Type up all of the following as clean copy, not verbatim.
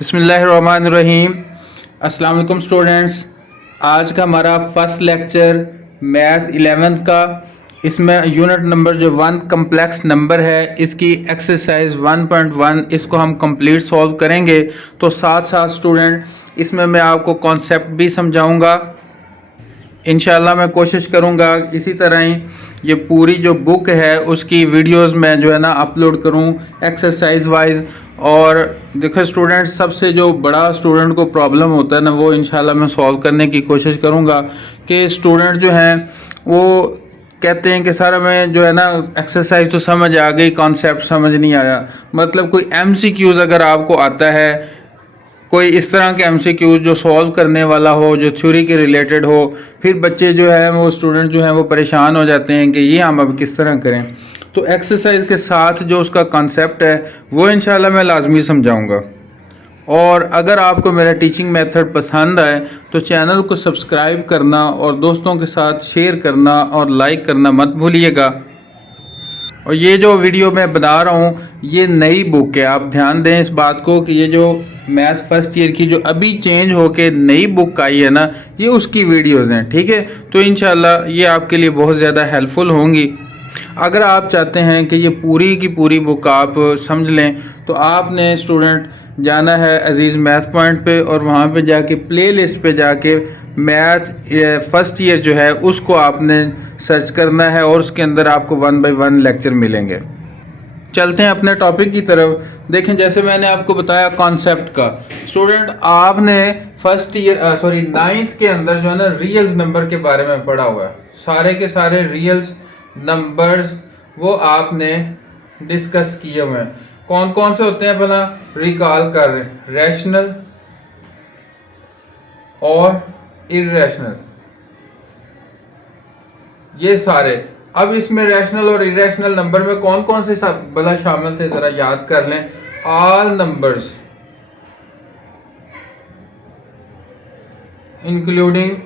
बिस्मिल्लाहिर्रहमानिर्रहीम। अस्सलाम वालेकुम स्टूडेंट्स। आज का हमारा फर्स्ट लेक्चर मैथ्स 11th का, इसमें यूनिट नंबर जो 1 कम्प्लेक्स नंबर है, इसकी एक्सरसाइज 1.1 इसको हम कंप्लीट सॉल्व करेंगे। तो साथ साथ स्टूडेंट इसमें मैं आपको कॉन्सेप्ट भी समझाऊंगा। इंशाल्लाह मैं कोशिश करूंगा इसी तरह ही ये पूरी जो बुक है उसकी वीडियोस में जो है ना अपलोड करूं एक्सरसाइज वाइज। और देखो स्टूडेंट्स, सबसे जो बड़ा स्टूडेंट को प्रॉब्लम होता है ना, वो इंशाल्लाह मैं सॉल्व करने की कोशिश करूंगा। कि स्टूडेंट जो हैं वो कहते हैं कि सर हमें जो है ना एक्सरसाइज तो समझ आ गई, कॉन्सेप्ट समझ नहीं आया। मतलब कोई MCQs अगर आपको आता है, कोई इस तरह के MCQs जो सॉल्व करने वाला हो, जो थ्योरी के रिलेटेड हो, फिर बच्चे जो है वो स्टूडेंट जो है वो परेशान हो जाते हैं कि ये हम अब किस तरह करें। तो एक्सरसाइज के साथ जो उसका कॉन्सेप्ट है वो इंशाल्लाह मैं लाजमी समझाऊंगा। और अगर आपको मेरा टीचिंग मेथड पसंद आए तो चैनल को सब्सक्राइब करना और दोस्तों के साथ शेयर करना और लाइक करना मत भूलिएगा। और ये जो वीडियो मैं बना रहा हूँ ये नई बुक है, आप ध्यान दें इस बात को कि ये जो मैथ फर्स्ट ईयर की जो अभी चेंज होके नई बुक आई है ना, ये उसकी वीडियोज़ हैं, ठीक है। तो इंशाल्लाह ये आपके लिए बहुत ज़्यादा हेल्पफुल होंगी। अगर आप चाहते हैं कि ये पूरी की पूरी बुक आप समझ लें तो आपने स्टूडेंट जाना है अजीज़ मैथ पॉइंट पे, और वहाँ पे जाके प्ले लिस्ट पर जाके मैथ फर्स्ट ईयर जो है उसको आपने सर्च करना है और उसके अंदर आपको 1 बाय 1 लेक्चर मिलेंगे। चलते हैं अपने टॉपिक की तरफ। देखें, जैसे मैंने आपको बताया कॉन्सेप्ट का, स्टूडेंट आपने फर्स्ट ईयर 9th के अंदर जो है ना रियल्स नंबर के बारे में पढ़ा हुआ है। सारे के सारे रियल्स नंबर्स वो आपने डिस्कस किए हुए हैं। कौन कौन से होते हैं भला रिकॉल कर रहे हैं? रैशनल और इरेशनल, ये सारे। अब इसमें रैशनल और इरेशनल नंबर में कौन कौन से भला शामिल थे, जरा याद कर लें। ऑल नंबर्स इंक्लूडिंग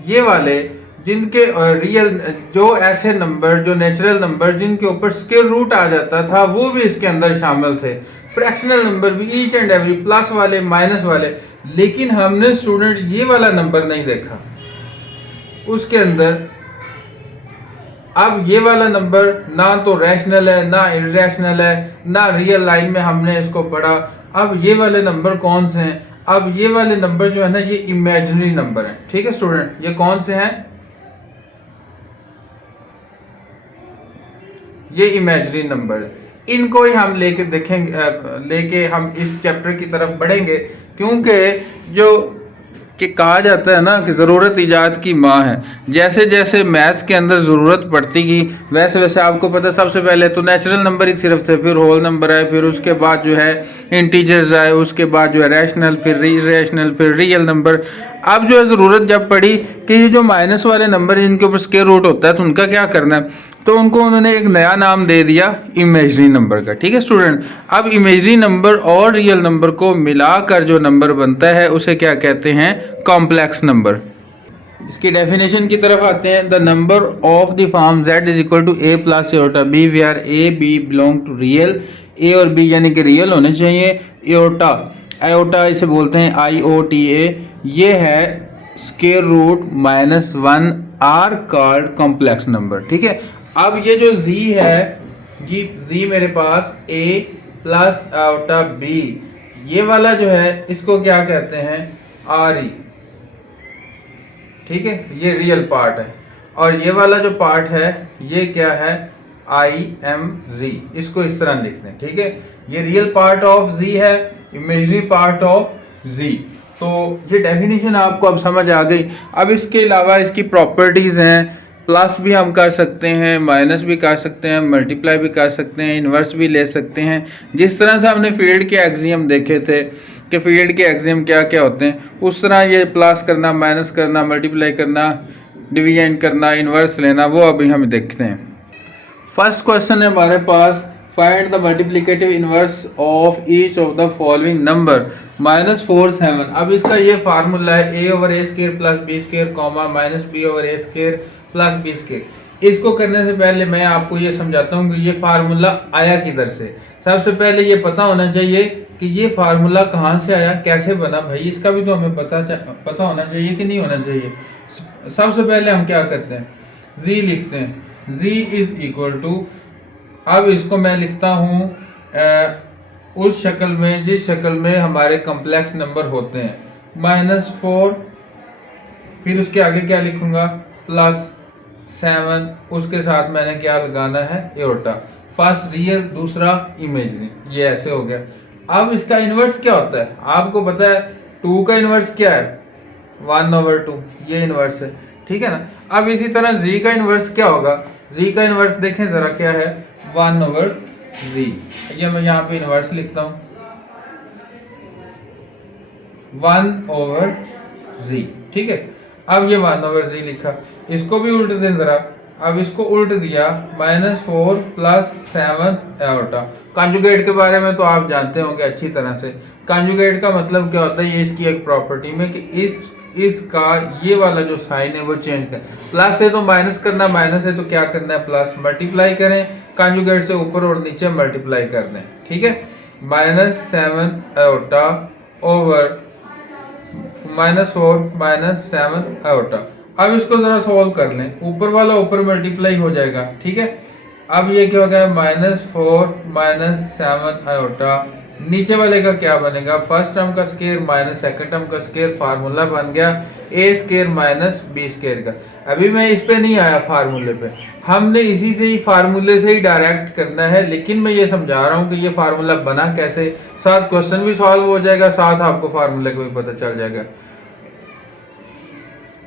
ये वाले जिनके रियल, जो ऐसे नंबर, जो नेचुरल नंबर जिनके ऊपर स्क्वायर रूट आ जाता था वो भी इसके अंदर शामिल थे। फ्रैक्शनल नंबर भी, ईच एंड एवरी, प्लस वाले माइनस वाले। लेकिन हमने स्टूडेंट ये वाला नंबर नहीं देखा उसके अंदर। अब ये वाला नंबर ना तो रैशनल है, ना इरेशनल है, ना रियल लाइन में हमने इसको पढ़ा। अब ये वाले नंबर कौन से हैं? अब ये वाले नंबर जो है ना ये इमेजिनरी नंबर हैं, ठीक है स्टूडेंट। ये कौन से हैं? ये इमेजिनरी नंबर है। इनको ही हम लेके देखेंगे, लेके हम इस चैप्टर की तरफ बढ़ेंगे। क्योंकि जो कि कहा जाता है ना कि ज़रूरत ईजाद की माँ है। जैसे जैसे मैथ्स के अंदर ज़रूरत पड़ती गई वैसे वैसे आपको पता है सबसे पहले तो नेचुरल नंबर ही सिर्फ थे, फिर होल नंबर आए, फिर उसके बाद जो है इंटीजर्स आए, उसके बाद जो है रैशनल, फिर इरेशनल, फिर रियल नंबर। अब जो है ज़रूरत जब पड़ी कि ये जो माइनस वाले नंबर जिनके ऊपर स्क्वायर रूट होता है तो उनका क्या करना है, तो उनको उन्होंने एक नया नाम दे दिया इमेजिनरी नंबर का, ठीक है स्टूडेंट। अब इमेजिनरी नंबर और रियल नंबर को मिलाकर जो नंबर बनता है उसे क्या कहते हैं? Complex number. इसकी डेफिनेशन की तरफ आते हैं। The number of the form z is equal to a plus iota b where a b belong to real. a और b यानी कि रियल होने चाहिए। एओटा, एओटा इसे बोलते हैं IOTA, ये है square root -1 are called complex number, ठीक है। अब ये जो z है, ये z मेरे पास a प्लस आउटा b, ये वाला जो है इसको क्या कहते हैं? RE, ठीक है, ये रियल पार्ट है। और ये वाला जो पार्ट है ये क्या है? IMZ, इसको इस तरह लिखते हैं, ठीक है। ये रियल पार्ट ऑफ z है, इमेजिनरी पार्ट ऑफ z। तो ये डेफिनेशन आपको अब समझ आ गई। अब इसके अलावा इसकी प्रॉपर्टीज़ हैं। प्लस भी हम कर सकते हैं, माइनस भी कर सकते हैं, मल्टीप्लाई भी कर सकते हैं, इन्वर्स भी ले सकते हैं। जिस तरह से हमने फील्ड के एक्सियम देखे थे कि फील्ड के एक्सियम क्या क्या होते हैं, उस तरह ये प्लस करना, माइनस करना, मल्टीप्लाई करना, डिवीजन करना, इन्वर्स लेना, वो अभी हम देखते हैं। फर्स्ट क्वेश्चन है हमारे पास, find the multiplicative inverse of each of the following number -4 7। अब इसका ये फार्मूला है a over a square plus b square comma minus b over a square plus b square. इसको करने से पहले मैं आपको ये समझाता हूँ कि ये फार्मूला आया किधर से। सबसे पहले ये पता होना चाहिए कि ये फार्मूला कहाँ से आया, कैसे बना। भाई इसका भी तो हमें पता होना चाहिए कि नहीं होना चाहिए। सबसे पहले हम क्या करते हैं, z लिखते हैं। z इज इक्वल टू, अब इसको मैं लिखता हूँ उस शक्ल में जिस शक्ल में हमारे कम्प्लेक्स नंबर होते हैं, -4, फिर उसके आगे क्या लिखूंगा +7, उसके साथ मैंने क्या लगाना है एओर्टा। फर्स्ट रियल, दूसरा इमेजरी, ये ऐसे हो गया। अब इसका इन्वर्स क्या होता है आपको पता है, 2 का इन्वर्स क्या है 1/2, ये इन्वर्स है, ठीक है ना। अब इसी तरह z का इन्वर्स क्या होगा, z का इन्वर्स देखें जरा क्या है 1/z। ये मैं यहाँ पे इन्वर्स लिखता हूँ 1/z, ठीक है। अब ये 1/z लिखा, इसको भी उल्ट दें जरा। अब इसको उल्ट दिया -4 + 7 एओर्टा। कॉन्जुगेट के बारे में तो आप जानते होंगे अच्छी तरह से। कॉन्जुगेट का मतलब क्या होता है, ये इसकी एक प्रॉपर्टी में कि इसका ये वाला जो साइन है वो चेंज कर, प्लस है तो माइनस करना, माइनस है तो क्या करना है प्लस, मल्टीप्लाई करें, कॉन्जुगेट से ऊपर और नीचे मल्टीप्लाई कर दें, ठीक है। -7 एओर्टा ओवर -4 - 7 एओर्टा। अब इसको जरा सॉल्व कर लें, ऊपर वाला ऊपर मल्टीप्लाई हो जाएगा, ठीक है। अब ये क्या हो गया -4 - 7 एओर्टा, नीचे वाले का क्या बनेगा, फर्स्ट टर्म का स्क्वायर माइनस सेकंड टर्म का स्क्वायर, फार्मूला बन गया a square minus b square का। अभी मैं इस पे नहीं आया फार्मूले पे, हमने इसी से ही फार्मूले से ही डायरेक्ट करना है, लेकिन मैं ये समझा रहा हूँ कि ये फार्मूला बना कैसे, साथ क्वेश्चन भी सॉल्व हो जाएगा, साथ आपको फार्मूले का भी पता चल जाएगा।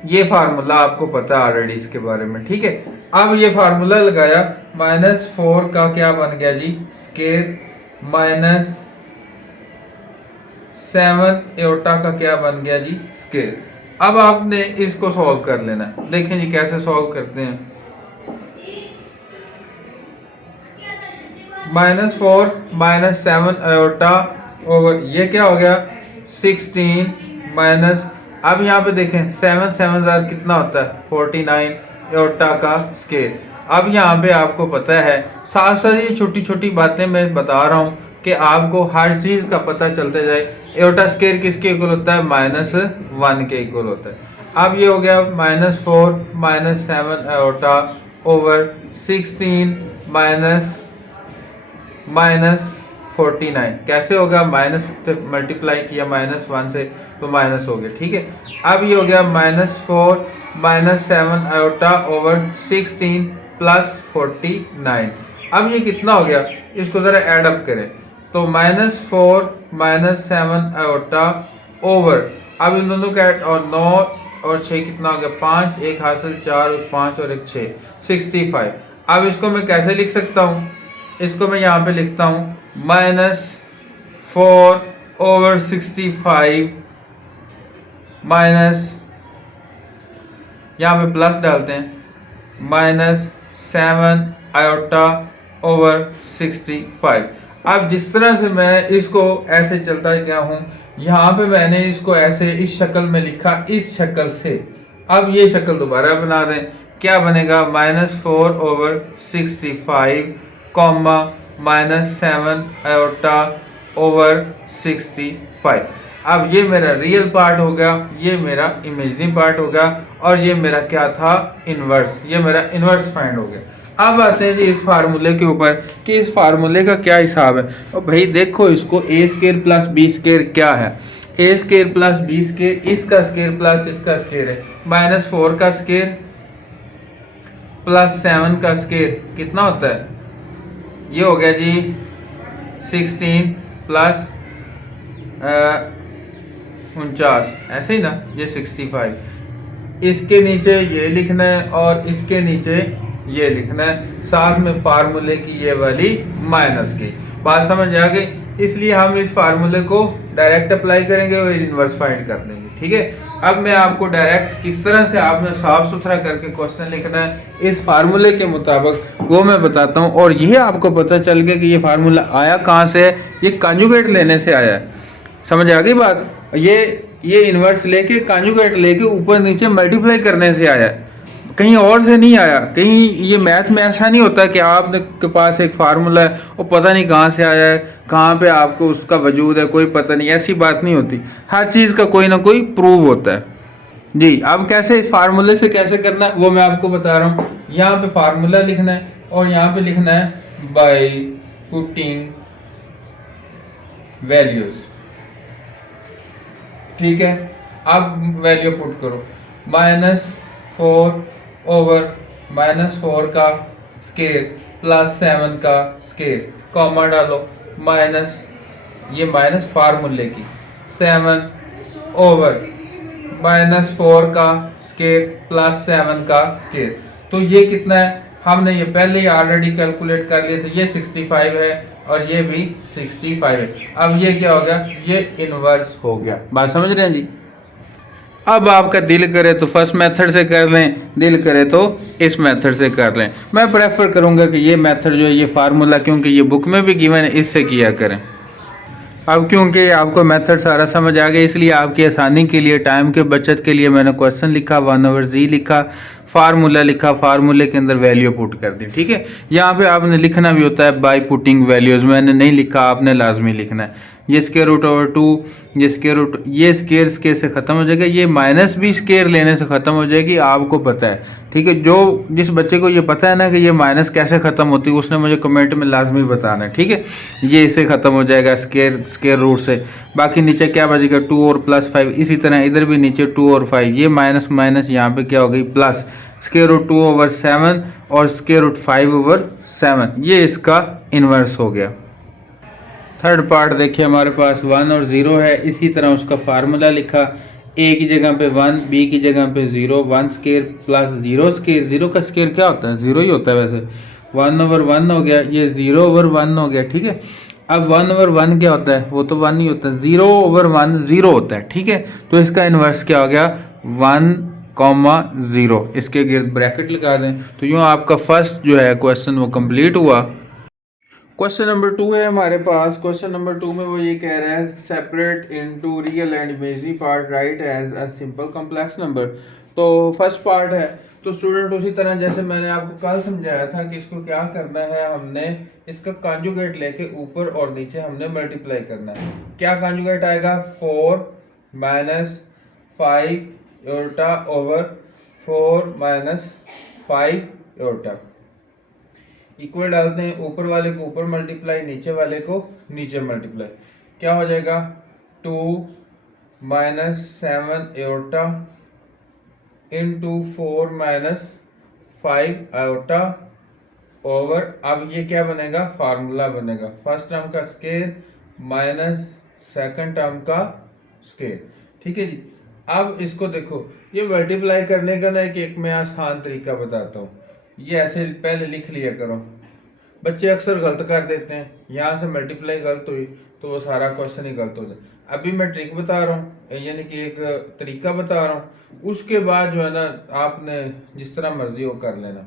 ये फार्मूला आपको पता है ऑलरेडी इसके बारे में, ठीक है। अब ये फार्मूला लगाया, -4 का क्या बन गया जी स्क्वायर माइनस 7 एओर्टा का क्या बन गया जी स्क्वायर। अब आपने इसको सॉल्व कर लेना है। देखें जी कैसे सॉल्व करते हैं। -4 - 7 एओर्टा ओवर ये क्या हो गया 16 माइनस, अब यहाँ पे देखें 7 7 जार कितना होता है 49 एओर्टा का स्क्वायर। अब यहाँ पे आपको पता है, साथ साथ ये छोटी छोटी बातें मैं बता रहा हूँ कि आपको हर चीज़ का पता चलते जाए। एओर्टा स्क्वायर किसके इक्वल होता है -1 के इक्वल होता है। अब ये हो गया -4 - 7 एओर्टा ओवर 16 माइनस 49, कैसे होगा, माइनस मल्टीप्लाई किया -1 से तो माइनस हो गया, ठीक है। अब ये हो गया -4 - 7 एओर्टा ओवर 16 + 49। अब ये कितना हो गया, इसको ज़रा ऐड अप करें तो -4 - 7 एओर्टा ओवर, अब इन दोनों का और 9 और 6 कितना हो गया 5, एक हासिल 4, 5 और 1 6 65। अब इसको मैं कैसे लिख सकता हूँ, इसको मैं यहाँ पे लिखता हूँ -4 ओवर 65 माइनस, यहाँ पे प्लस डालते हैं -7 एओर्टा ओवर 65। अब जिस तरह से मैं इसको ऐसे चलता गया हूँ, यहाँ पे मैंने इसको ऐसे इस शक्ल में लिखा, इस शक्ल से। अब ये शक्ल दोबारा बना दें, क्या बनेगा -4 ओवर 65 कॉमा -7 एओर्टा ओवर 65। अब ये मेरा रियल पार्ट हो गया, ये मेरा इमेजिनरी पार्ट हो गया, और ये मेरा क्या था इन्वर्स, ये मेरा इन्वर्स फाइंड हो गया। अब आते हैं जी इस फार्मूले के ऊपर कि इस फार्मूले का क्या हिसाब है। और भाई देखो इसको a square plus b square क्या है, a square plus b square, इसका स्क्वायर प्लस इसका स्क्वायर है, -4 का स्क्वायर प्लस 7 का स्क्वायर कितना होता है, ये हो गया जी 16 प्लस 49, ऐसे ही ना, ये 65। इसके नीचे ये लिखना है और इसके नीचे ये लिखना है, साथ में फार्मूले की ये वाली माइनस की बात समझ आ गई। इसलिए हम इस फार्मूले को डायरेक्ट अप्लाई करेंगे और इनवर्स फाइंड कर देंगे। ठीक है, अब मैं आपको डायरेक्ट किस तरह से आपने साफ सुथरा करके क्वेश्चन लिखना है इस फार्मूले के मुताबिक वो मैं बताता हूँ। और ये आपको पता चल गया कि ये फार्मूला आया कहाँ से है, ये कॉन्जुगेट लेने से आया है। समझ आ गई बात? ये इन्वर्स लेके कॉन्जुगेट लेके ऊपर नीचे मल्टीप्लाई करने से आया, कहीं और से नहीं आया। कहीं ये मैथ में ऐसा नहीं होता कि आपके के पास एक फार्मूला है और पता नहीं कहाँ से आया है, कहाँ पे आपको उसका वजूद है कोई पता नहीं, ऐसी बात नहीं होती। हर चीज़ का कोई ना कोई प्रूव होता है जी। अब कैसे इस फार्मूले से कैसे करना है वो मैं आपको बता रहा हूँ। यहाँ पे फार्मूला लिखना है और यहाँ पे लिखना है बाय पुटिंग वैल्यूज। ठीक है, अब वैल्यू पुट करो, -4 ओवर -4 का स्केयर प्लस 7 का स्केयर, कॉमा डालो, माइनस ये माइनस फार्मूले की 7 ओवर -4 का स्केयर प्लस 7 का स्केयर। तो ये कितना है, हमने ये पहले ही ऑलरेडी कैलकुलेट कर लिए थे, ये 65 है और ये भी 65 है। अब ये क्या हो गया, ये इनवर्स हो गया। बात समझ रहे हैं जी? अब आपका दिल करे तो फर्स्ट मेथड से कर लें, दिल करे तो इस मेथड से कर लें। मैं प्रेफर करूंगा कि ये मेथड जो है, ये फार्मूला क्योंकि ये बुक में भी गिवन है, इससे किया करें। अब क्योंकि आपको मेथड सारा समझ आ गया इसलिए आपकी आसानी के लिए, टाइम के बचत के लिए मैंने क्वेश्चन लिखा, 1/z लिखा, फार्मूला लिखा, फार्मूले के अंदर वैल्यू पुट कर दी। ठीक है, यहाँ पे आपने लिखना भी होता है बाय पुटिंग वैल्यूज, मैंने नहीं लिखा, आपने लाजमी लिखना है। ये स्केयर रूट ओवर 2, ये स्केयर रूट, ये स्केयर स्केयर से ख़त्म हो जाएगा, ये माइनस भी स्केयर लेने से ख़त्म हो जाएगी, आपको पता है। ठीक है, जो जिस बच्चे को ये पता है ना कि ये माइनस कैसे ख़त्म होती है, उसने मुझे कमेंट में लाजमी बताना है। ठीक है, ये इससे ख़त्म हो जाएगा स्केयर रूट से। बाकी नीचे क्या बचेगा, 2 और +5। इसी तरह इधर भी नीचे 2 और 5, ये माइनस माइनस यहाँ पे क्या हो गई प्लस, स्केयर रूट 2 ओवर 7 और स्केयर रूट 5 ओवर 7, ये इसका इन्वर्स हो गया। थर्ड पार्ट देखिए, हमारे पास 1 और 0 है, इसी तरह उसका फार्मूला लिखा, ए की जगह पे 1, बी की जगह पे 0, 1 स्केयर प्लस 0 स्केयर। 0 का स्केयर क्या होता है, 0 ही होता है वैसे। 1 ओवर 1 हो गया, ये 0 ओवर 1 हो गया। ठीक है, अब 1 ओवर 1 क्या होता है, वो तो 1 नहीं होता, 0 ओवर 1 0 होता है। ठीक है, तो इसका इन्वर्स क्या हो गया, 1,0। इसके गिर्द ब्रैकेट लगा दें, तो यूँ आपका फर्स्ट जो है क्वेश्चन वो कंप्लीट हुआ। क्वेश्चन नंबर 2 है हमारे पास। क्वेश्चन नंबर 2 में वो ये कह रहा है, separate into real and imaginary part, right as a simple complex number. तो फर्स्ट पार्ट है, तो स्टूडेंट उसी तरह जैसे मैंने आपको कल समझाया था कि इसको क्या करना है, हमने इसका कॉन्जुगेट लेके ऊपर और नीचे हमने मल्टीप्लाई करना है। क्या कॉन्जुगेट आएगा, 4 - 5 योटा ओवर 4 - 5 योटा। इक्वल डालते हैं, ऊपर वाले को ऊपर मल्टीप्लाई, नीचे वाले को नीचे मल्टीप्लाई। क्या हो जाएगा, 2 - 7 आयोटा इंटू 4 - 5 आयोटा ओवर, अब ये क्या बनेगा, फार्मूला बनेगा, फर्स्ट टर्म का स्केयर माइनस सेकंड टर्म का स्केयर। ठीक है जी, अब इसको देखो, ये मल्टीप्लाई करने का ना एक मैं आसान तरीका बताता हूँ। ये ऐसे पहले लिख लिया करो, बच्चे अक्सर गलत कर देते हैं, यहाँ से मल्टीप्लाई गलत हुई तो वो सारा क्वेश्चन ही गलत हो जाए। अभी मैं ट्रिक बता रहा हूँ, यानी कि एक तरीका बता रहा हूँ, उसके बाद जो है ना आपने जिस तरह मर्जी हो कर लेना।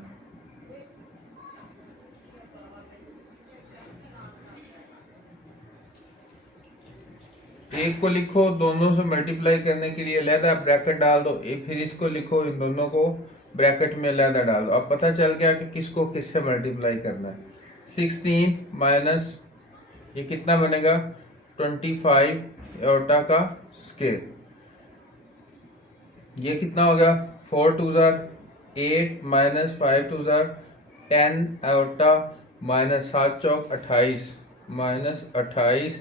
एक को लिखो, दोनों से मल्टीप्लाई करने के लिए अलहदा ब्रैकेट डाल दो, फिर इसको लिखो, इन दोनों को ब्रैकेट में अलहदा डाल दो। अब पता चल गया कि किसको किससे मल्टीप्लाई करना है। 16 माइनस ये कितना बनेगा, 25 आयोटा का स्केयर। ये कितना हो गया, 4 2 8 - 5 2 10 आयोटा माइनस 7 चौक 28 -28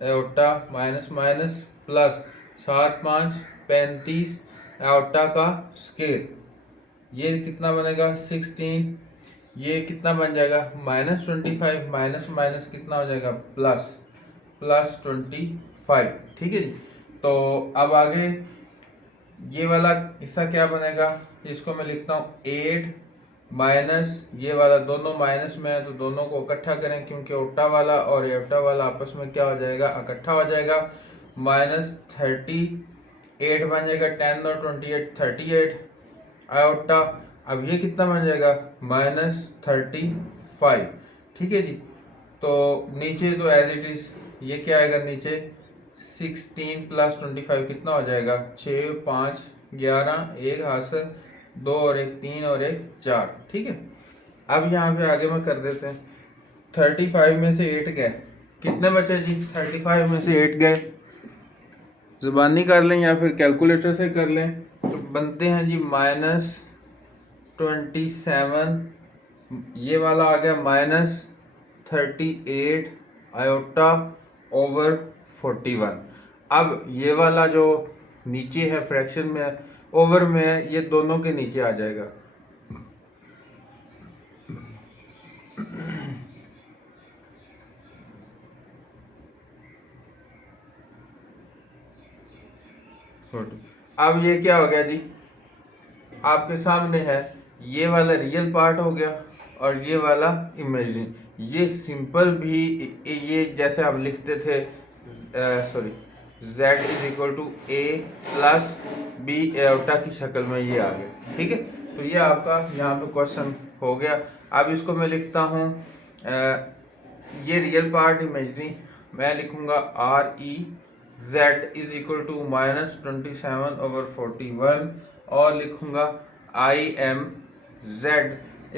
iota minus minus plus 7 5 35 iota का स्केयर। ये कितना बनेगा, 16। ये कितना बन जाएगा, -25 माइनस माइनस कितना हो जाएगा, +25। ठीक है जी, तो अब आगे ये वाला हिस्सा क्या बनेगा, इसको मैं लिखता हूँ 8 माइनस ये वाला, दोनों माइनस में है तो दोनों को इकट्ठा करें, क्योंकि ओटा वाला और एटा वाला आपस में क्या हो जाएगा, इकट्ठा हो जाएगा। -38 बन जाएगा, 10 और 28 38 आयोटा। अब ये कितना बन जाएगा, -35। ठीक है जी। तो नीचे तो एज इट इज ये क्या आएगा नीचे, 16 + 25 कितना हो जाएगा, 6 5 11, एक हाथ से 2 और 1 3 और 1 4। ठीक है। अब यहाँ पे आगे में कर देते हैं, 35 में से 8 गए, कितने बचे जी, 35 में से 8 गए, जुबानी कर लें या फिर कैलकुलेटर से कर लें, तो बनते हैं जी -27, ये वाला आ गया -38 आयोटा ओवर 41। अब ये वाला जो नीचे है फ्रैक्शन में है, ओवर में है, ये दोनों के नीचे आ जाएगा। अब ये क्या हो गया जी, आपके सामने है, ये वाला रियल पार्ट हो गया और ये वाला इमेजिनरी। ये सिंपल भी, ये जैसे आप लिखते थे, sorry, z = a + b aorta की शक्ल में ये आ गया। ठीक है। तो ये आपका यहाँ पे क्वेश्चन हो गया। अब इसको मैं लिखता हूँ, ये रियल पार्ट इमेजिनरी, मैं लिखूंगा RE z = -27/41 और लिखूंगा IM z =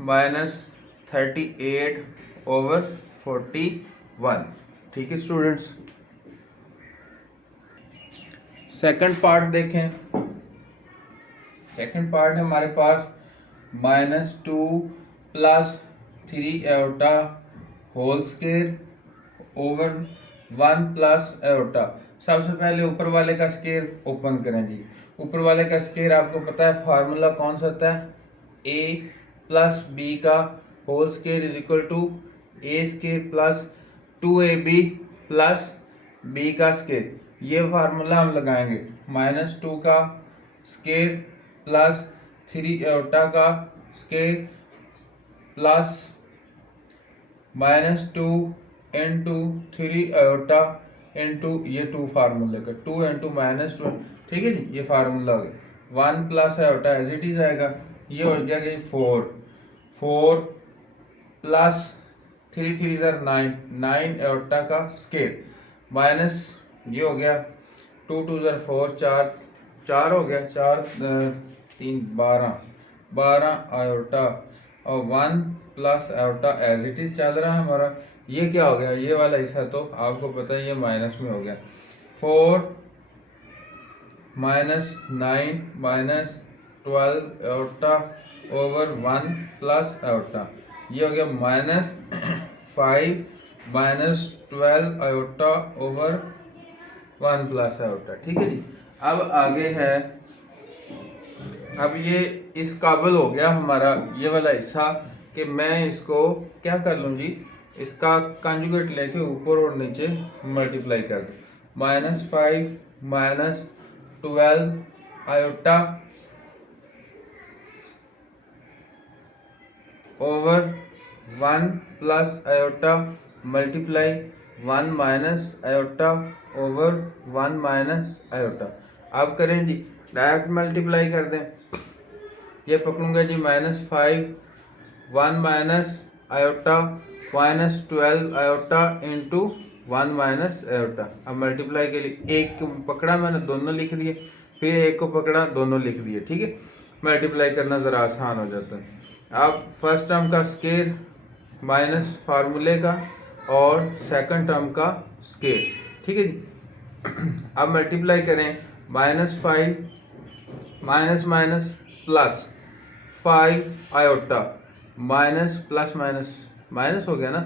-38/41। ठीक है स्टूडेंट्स। सेकंड पार्ट देखें। सेकंड पार्ट है हमारे पास -2 + 3 iota whole square over 1 + iota. सबसे पहले ऊपर वाले का स्क्वायर ओपन करें जी। ऊपर वाले का स्क्वायर आपको पता है फार्मूला कौन सा होता है, a + b का whole square = a² + 2ab + b का स्क्वायर। ये फार्मूला हम लगाएंगे, -2 का स्क्वायर + 3 एओटा का स्क्वायर प्लस -2 × 3 एओटा इंटू ये 2 फार्मूले का 2 × -2। ठीक है जी, ये फार्मूला हो गया। 1 + एओटा एज इट इज आएगा, ये हो जाएगा 4 + 3 3 9 एओटा का स्क्वायर माइनस ये हो गया 2 2 4 4 हो गया, 4 3 12 आयोटा और 1 + आयोटा एज इट इज चल रहा है हमारा। ये क्या हो गया, ये वाला हिस्सा तो आपको पता है ये माइनस में हो गया। 4 - 9 - 12 आयोटा ओवर 1 + आयोटा, ये हो गया -5 - 12 आयोटा ओवर 1 + आयोटा। ठीक है जी। अब आगे है, अब ये इस काबिल हो गया हमारा ये वाला हिस्सा कि मैं इसको क्या कर लूँ जी, इसका कंजुगेट लेके ऊपर और नीचे मल्टीप्लाई कर दूँ। -5 - 12 iota over 1 + iota multiply 1 - iota over 1 - iota. अब करें जी, डायरेक्ट मल्टीप्लाई कर दें। ये पकड़ूंगा जी -5 1 - आयोटा -12 आयोटा इंटू 1 - आयोटा। अब मल्टीप्लाई के लिए एक को पकड़ा मैंने, दोनों लिख दिए, फिर एक को पकड़ा, दोनों लिख दिए। ठीक है, मल्टीप्लाई करना ज़रा आसान हो जाता है। अब फर्स्ट टर्म का स्क्वायर माइनस फार्मूले का और सेकंड टर्म का स्क्वायर। ठीक है जी। अब मल्टीप्लाई करें, -5 minus minus plus 5 iota minus plus minus minus हो गया ना,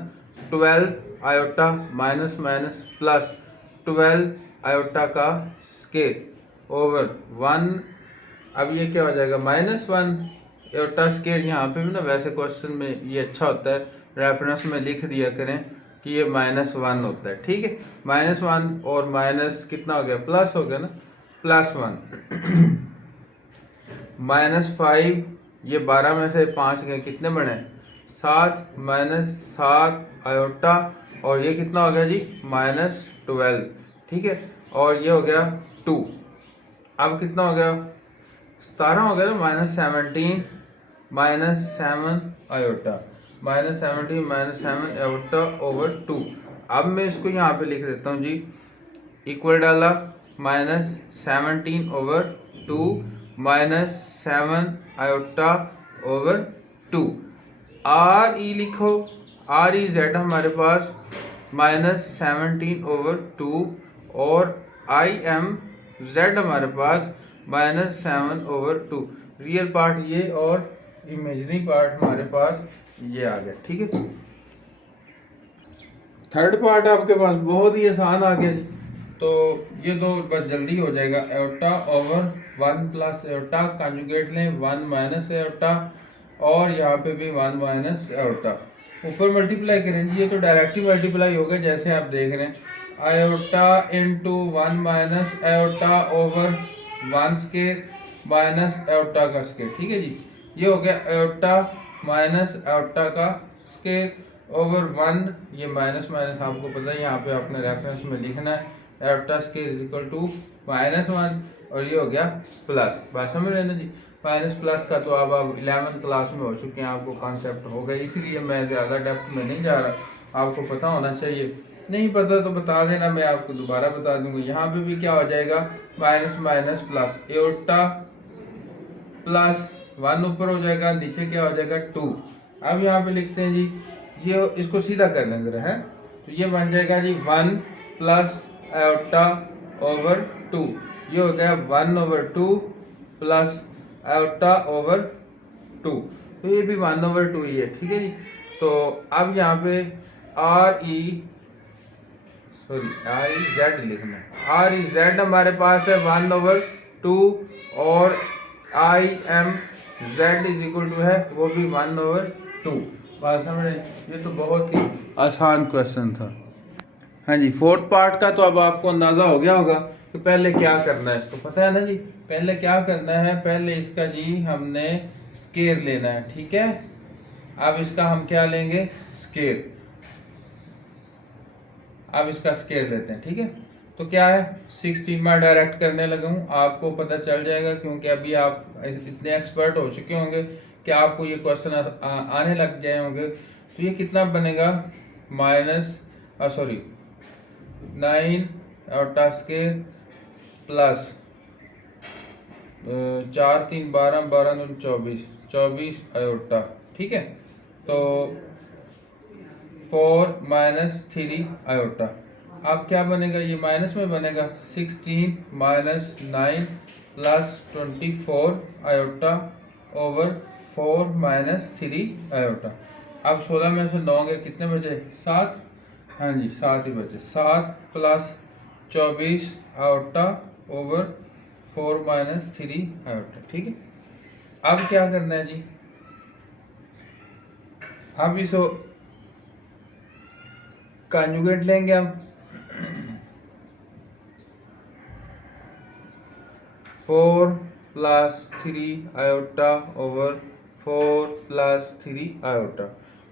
12 iota minus minus plus 12 iota का स्क्वायर ओवर 1। अब ये क्या हो जाएगा, -1 आयोटा स्क्वायर। यहाँ पे भी ना वैसे क्वेश्चन में ये अच्छा होता है, रेफरेंस में लिख दिया करें कि ये -1 होता है। ठीक है, -1 और माइनस कितना हो गया, प्लस हो गया ना, +1 -5, ये 12 में से 5 गए, कितने बने, 7 -7 आयोटा और ये कितना हो गया जी, -12। ठीक है, और ये हो गया 2। अब कितना हो गया, 17 हो गया ना, -17 -7 आयोटा, -17 आयोटा ओवर 2। अब मैं इसको यहाँ पे लिख देता हूँ जी, इक्वल डाला -17 over 2 -7 iota over 2। R E लिखो, आर ई जेड हमारे पास -17 ओवर 2 और आई एम जेड हमारे पास -7 ओवर 2। रियल पार्ट ये और इमेजनरी पार्ट हमारे पास ये आ गया। ठीक है, थर्ड पार्ट आपके पास बहुत ही आसान आ गया जी। तो ये दो बस जल्दी हो जाएगा, aorta over 1 plus aorta, conjugate लें 1 माइनस एओटा और यहाँ पे भी 1 माइनस एओटा, ऊपर मल्टीप्लाई करें जी। ये तो डायरेक्टली मल्टीप्लाई होगा जैसे आप देख रहे हैं, iota into 1 minus aorta over 1 square minus aorta का स्केयर। ठीक है जी, ये हो गया एओटा माइनस एओटा का स्केयर ओवर 1, ये माइनस माइनस आपको पता है, यहाँ पे आपने रेफरेंस में लिखना है, iota square is equal to -1 और ये हो गया प्लस। बात समझ रहे ना जी, माइनस प्लस का तो अब आप 11th क्लास में हो चुके हैं, आपको कॉन्सेप्ट हो गया, इसीलिए मैं ज़्यादा डेप्थ में नहीं जा रहा, आपको पता होना चाहिए। नहीं पता तो बता देना, मैं आपको दोबारा बता दूंगा। यहाँ पे भी क्या हो जाएगा, minus minus plus, aorta plus 1 ऊपर हो जाएगा, नीचे क्या हो जाएगा 2। अब यहाँ पे लिखते हैं जी, ये इसको सीधा कर लें जरा है, तो ये बन जाएगा जी 1 प्लस आयोटा ओवर 2, ये हो गया 1 ओवर 2 प्लस आयोटा ओवर 2, तो ये भी 1 ओवर 2 ही है। ठीक है जी, तो अब यहाँ पे आर ई जेड लिखना है, आर ई जेड हमारे पास है 1 ओवर 2 और I M Z is equal to है वो भी 1 ओवर 2। बात समझ रहे, ये तो बहुत ही आसान क्वेश्चन था। हाँ जी, फोर्थ पार्ट का तो अब आपको अंदाज़ा हो गया होगा कि पहले क्या करना है, इसको पता है ना जी, पहले क्या करना है, पहले इसका जी हमने स्केयर लेना है। ठीक है, अब इसका हम क्या लेंगे, स्केयर, अब इसका स्केयर लेते हैं। ठीक है, तो क्या है, 16 में डायरेक्ट करने लगा हूँ, आपको पता चल जाएगा क्योंकि अभी आप इतने एक्सपर्ट हो चुके होंगे कि आपको ये क्वेश्चन आने लग जाए होंगे। तो ये कितना बनेगा, sorry 9 iota square plus 4 3 12 12 2 24 24 iota. ठीक है, तो 4 माइनस 3 आयोटा, अब क्या बनेगा, ये माइनस में बनेगा, 16 minus 9 plus 24 iota over 4 minus 3 iota. अब 16 में से 9 गए, कितने बचे, 7, हाँ जी 7 ही बचे, 7 plus 24 iota over 4 minus 3 iota. ठीक है, अब क्या करना है जी, अब इसको कॉन्जुगेट लेंगे हम, 4 plus 3 iota over 4 plus 3 iota.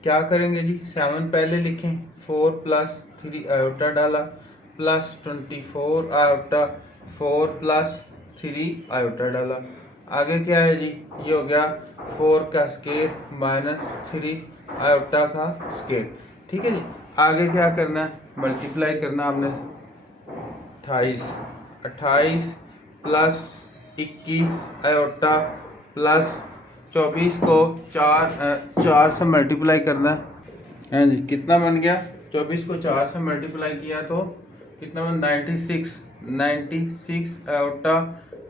क्या करेंगे जी, 7 पहले लिखें, 4 प्लस 3 आयोटा डाला प्लस 24 आयोटा 4 प्लस 3 आयोटा डाला। आगे क्या है जी, ये हो गया 4 का स्केयर माइनस 3 आयोटा का स्केयर। ठीक है जी, आगे क्या करना है, मल्टीप्लाई करना आपने, 28 प्लस 21 आयोटा प्लस 24 को 4 से मल्टीप्लाई करना है। हाँ जी, कितना बन गया, 24 को 4 से मल्टीप्लाई किया तो कितना बन, 96 आयोटा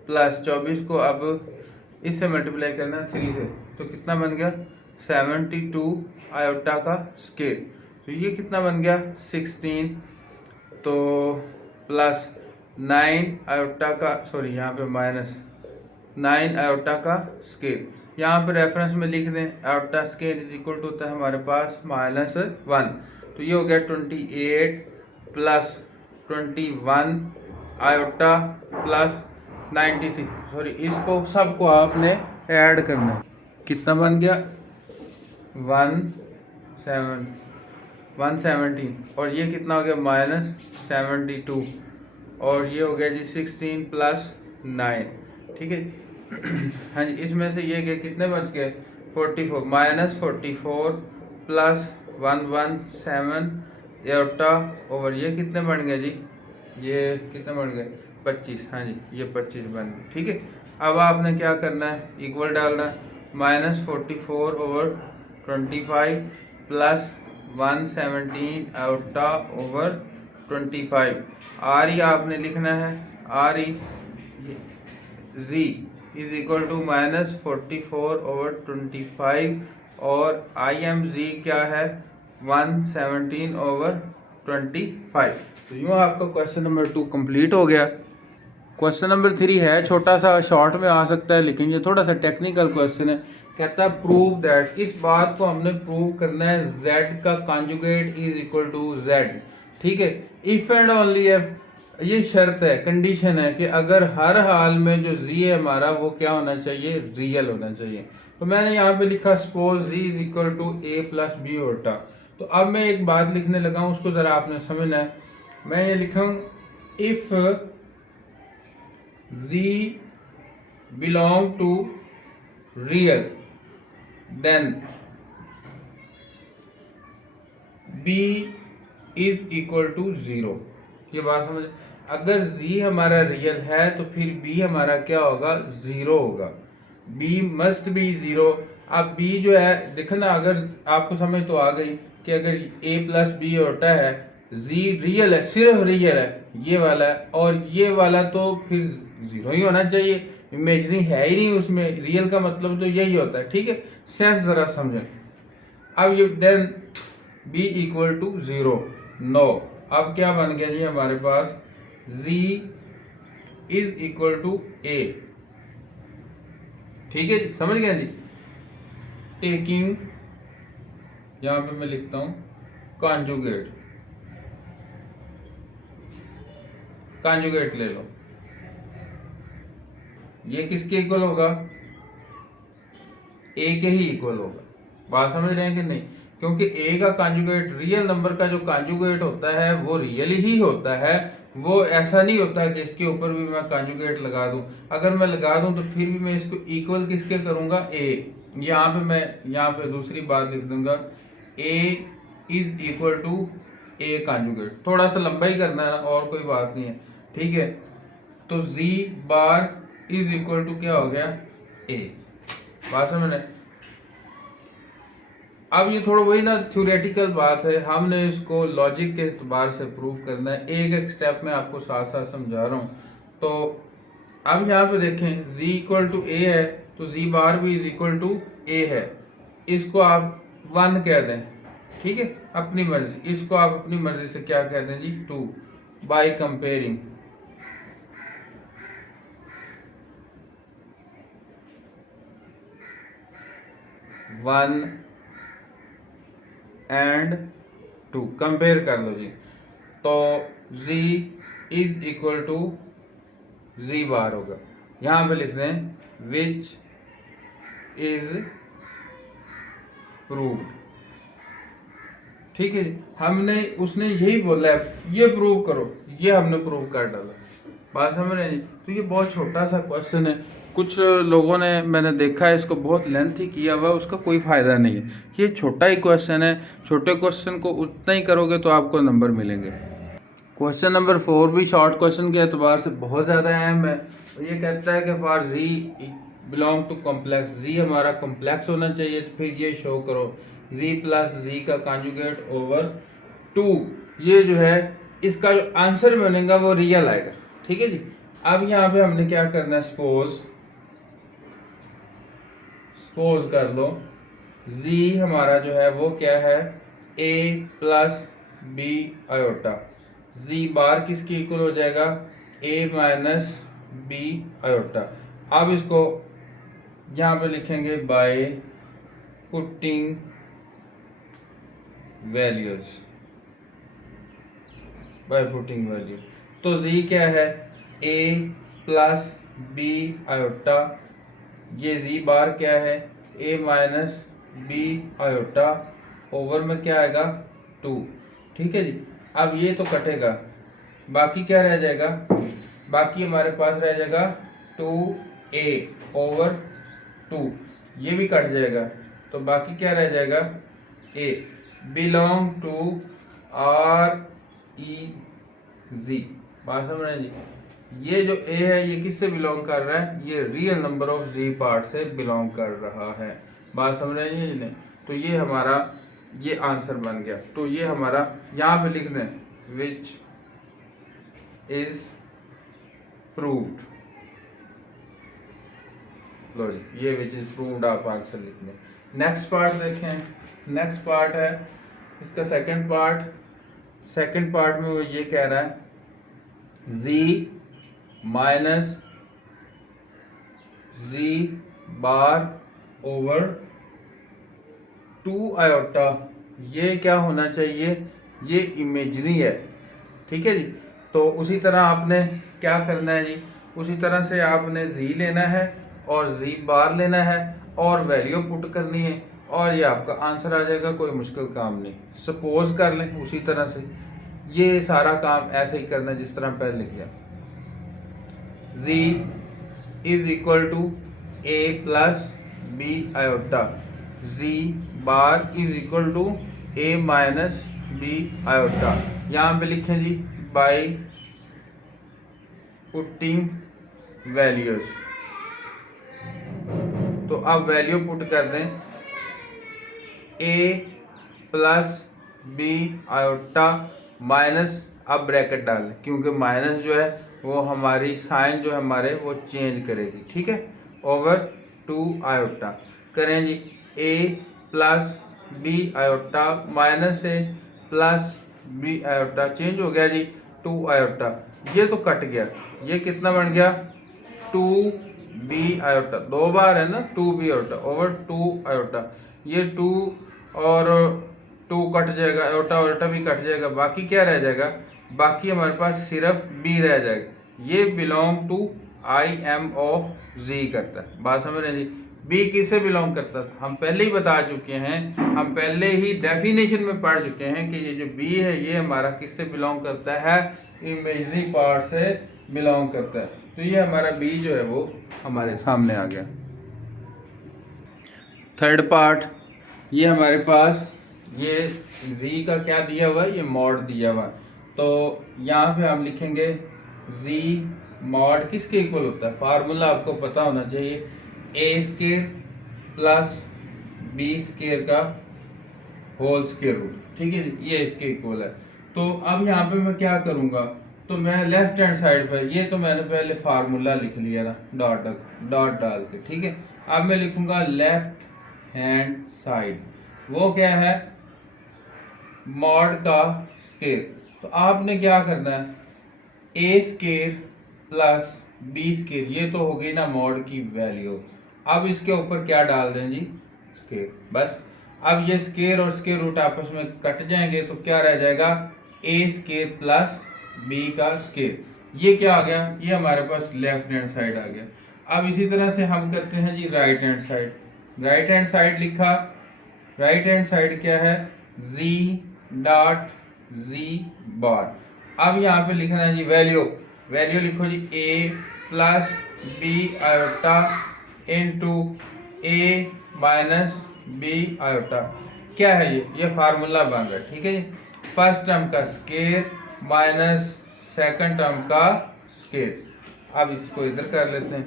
प्लस 24 को अब इससे मल्टीप्लाई करना है 3 से, तो कितना बन गया, 72 आयोटा का स्केयर। तो ये कितना बन गया, 16, तो प्लस 9 आयोटा का, सॉरी यहाँ पे माइनस 9 आयोटा का स्केयर, यहाँ पे रेफरेंस में लिख दें, iota square is equal to होता है हमारे पास -1, तो ये हो गया 28 प्लस 21 आयोटा प्लस 96, सॉरी इसको सबको आपने ऐड करना है, कितना बन गया 117 और ये कितना हो गया -72, और ये हो गया जी 16 प्लस 9, ठीक है। हाँ जी, इसमें से ये गए कितने बच गए 44 माइनस 44 प्लस 117 एटा ओवर ये कितने बन गए जी, ये कितने बन गए 25। हाँ जी, ये 25 बन गए, ठीक है। अब आपने क्या करना है, इक्वल डालना है, minus 44 over 25 plus 117 iota over 25। R E आपने लिखना है, आर ई जी is equal to minus 44 over 25 और आई एम जी क्या है 117 ओवर 25। तो यूँ आपका क्वेश्चन नंबर 2 कंप्लीट हो गया। क्वेश्चन नंबर 3 है छोटा सा, शॉर्ट में आ सकता है लेकिन ये थोड़ा सा टेक्निकल क्वेश्चन है। कहता है प्रूव दैट, इस बात को हमने प्रूव करना है z का conjugate is equal to z, ठीक है। इफ एंड ओनली इफ, ये शर्त है, कंडीशन है कि अगर हर हाल में जो z है हमारा वो क्या होना चाहिए, रियल होना चाहिए। तो मैंने यहाँ पे लिखा suppose z is equal to a plus b होता। तो अब मैं एक बात लिखने लगा हूँ, उसको ज़रा आपने समझना है। मैं ये लिखा हूँ if z belong to real then b is equal to 0। ये बात समझ, अगर z हमारा रियल है तो फिर b हमारा क्या होगा, 0 होगा। b must be 0। अब b जो है देखो ना, अगर आपको समझ तो आ गई कि अगर a प्लस बी होता है, z रियल है, सिर्फ रियल है ये वाला है, और ये वाला तो फिर 0 ही होना चाहिए, इमेजनरी है ही नहीं उसमें। रियल का मतलब तो यही होता है, ठीक है। सेंस जरा समझें। अब ये then b equal to 0 no, अब क्या बन गया जी हमारे पास, z is equal to a, ठीक है जी, समझ गए जी। टेकिंग, यहां पे मैं लिखता हूं कॉन्जुगेट, कॉन्जुगेट ले लो, ये किसके इक्वल होगा, a के ही इक्वल होगा। बात समझ रहे हैं कि नहीं, क्योंकि a का कॉन्जुगेट, रियल नंबर का जो कॉन्जुगेट होता है वो रियल ही होता है, वो ऐसा नहीं होता है कि इसके ऊपर भी मैं कॉन्जुगेट लगा दूं। अगर मैं लगा दूं तो फिर भी मैं इसको इक्वल किसके करूंगा, a। यहाँ पे मैं यहाँ पे दूसरी बात लिख दूंगा, a is equal to a conjugate. थोड़ा सा लंबा ही करना है ना, और कोई बात नहीं है, ठीक है। तो z bar is equal to क्या हो गया, a। बात समझ रहे। अब ये थोड़ा वही ना थ्योरेटिकल बात है, हमने इसको लॉजिक के इस्तेमाल से प्रूव करना है। एक एक स्टेप में आपको साथ साथ समझा रहा हूँ। तो अब यहाँ पे देखें z इक्वल टू a है, तो z बार भी इज इक्वल टू a है। इसको आप 1 कह दें, ठीक है, अपनी मर्जी। इसको आप अपनी मर्जी से क्या कह दें जी, 2 by comparing. One and 2 compare कर लो जी। तो z is equal to z bar होगा, यहाँ पे लिख दें विच इज प्रूव्ड, ठीक है। हमने उसने यही बोला है ये प्रूव करो, ये हमने प्रूव कर डाला। बात समझ रहे हैं। तो ये बहुत छोटा सा क्वेश्चन है, कुछ लोगों ने मैंने देखा है इसको बहुत लेंथी किया हुआ, उसका कोई फ़ायदा नहीं है। ये छोटा ही क्वेश्चन है, छोटे क्वेश्चन को उतना ही करोगे तो आपको नंबर मिलेंगे। क्वेश्चन नंबर 4 भी शॉर्ट क्वेश्चन के एतबार से बहुत ज़्यादा अहम है। ये कहता है कि for z belong to complex, z हमारा कॉम्प्लेक्स होना चाहिए, तो फिर ये शो करो जी प्लस जी का कॉन्जुगेट ओवर 2। ये जो है इसका जो आंसर बनेगा वो रियल आएगा, ठीक है जी। अब यहाँ पे हमने क्या करना है, सपोज कर लो z हमारा जो है वो क्या है, a plus b iota. z bar किसकी इक्वल हो जाएगा, a माइनस बी आयोटा। अब इसको यहाँ पे लिखेंगे by putting values, by putting value. तो z क्या है, a प्लस बी आयोटा, ये z बार क्या है, a minus b iota over में क्या आएगा 2, ठीक है जी। अब ये तो कटेगा, बाकी क्या रह जाएगा, बाकी हमारे पास रह जाएगा 2a/2, ये भी कट जाएगा, तो बाकी क्या रह जाएगा a बिलोंग टू REZ। बात समझ रहे हैं जी, ये जो a है ये किससे बिलोंग कर रहा है, ये real number of z part से बिलोंग कर रहा है। बात समझ रहे हैं जी, तो ये हमारा ये आंसर बन गया। तो ये हमारा यहाँ पे लिख दें विच इज प्रूव्ड। लो जी, ये विच इज प्रूव्ड आप आंसर लिख दें। नेक्स्ट पार्ट देखें, नेक्स्ट पार्ट है इसका सेकंड पार्ट। सेकंड पार्ट में वो ये कह रहा है z माइनस z बार ओवर 2 आयोटा, ये क्या होना चाहिए, ये इमेजरी है, ठीक है जी। तो उसी तरह आपने क्या करना है जी, उसी तरह से आपने z लेना है और z बार लेना है और वैल्यू पुट करनी है और ये आपका आंसर आ जाएगा, कोई मुश्किल काम नहीं। सपोज कर लें उसी तरह से, ये सारा काम ऐसे ही करना है जिस तरह पहले लिखा, z is equal to a plus b iota, z bar is equal to a minus b iota. यहाँ पे लिखें जी बाई पुटिंग वैल्यूज। तो अब वैल्यू पुट कर दें a plus b iota minus, अब ब्रैकेट डाल दें क्योंकि माइनस जो है वो हमारी साइन जो है हमारे वो चेंज करेगी, ठीक है, ओवर 2 आयोटा। करें जी a plus b iota minus a plus b iota, change हो गया जी 2 आयोटा, ये तो कट गया, ये कितना बन गया 2b आयोटा, दो बार है ना 2b आयोटा ओवर 2 आयोटा, ये 2 और 2 कट जाएगा, आयोटा आयोटा भी कट जाएगा, बाकी क्या रह जाएगा, बाकी हमारे पास सिर्फ b रह जाएगा। ये belong to IM of z करता है। बात समझ रहे हैं जी, b किससे बिलोंग करता था, हम पहले ही बता चुके हैं, हम पहले ही डेफिनेशन में पढ़ चुके हैं कि ये जो b है ये हमारा किससे बिलोंग करता है, इमेजरी पार्ट से बिलोंग करता है। तो ये हमारा b जो है वो हमारे सामने आ गया। थर्ड पार्ट, ये हमारे पास ये z का क्या दिया हुआ है, ये मॉड दिया हुआ है। तो यहाँ पे हम लिखेंगे z मॉड किसके इक्वल होता है, फार्मूला आपको पता होना चाहिए, a square plus b square का होल स्क्वायर रूट, ठीक है, ये इसके इक्वल है। तो अब यहाँ पे मैं क्या करूँगा, तो मैं लेफ्ट हैंड साइड पर, ये तो मैंने पहले फार्मूला लिख लिया ना डॉट डाल के, ठीक है। अब मैं लिखूंगा लेफ्ट हैंड साइड, वो क्या है मॉड का स्क्वायर। तो आपने क्या करना है, a square plus b square, ये तो हो गई ना मॉड की वैल्यू, अब इसके ऊपर क्या डाल दें जी स्क्वायर, बस। अब ये स्क्वायर और स्क्वायर रूट आपस में कट जाएंगे तो क्या रह जाएगा a स्क्वायर प्लस b का स्क्वायर, ये क्या आ गया, ये हमारे पास लेफ्ट हैंड साइड आ गया। अब इसी तरह से हम करते हैं जी right hand side. Right hand side लिखा, राइट हैंड साइड क्या है z डॉट z बार। अब यहाँ पे लिखना है जी वैल्यू, वैल्यू लिखो जी a plus b iota into a minus b iota, क्या है ये फार्मूला बन रहा है, ठीक है जी। फर्स्ट टर्म का स्क्वायर माइनस सेकंड टर्म का स्क्वायर। अब इसको इधर कर लेते हैं,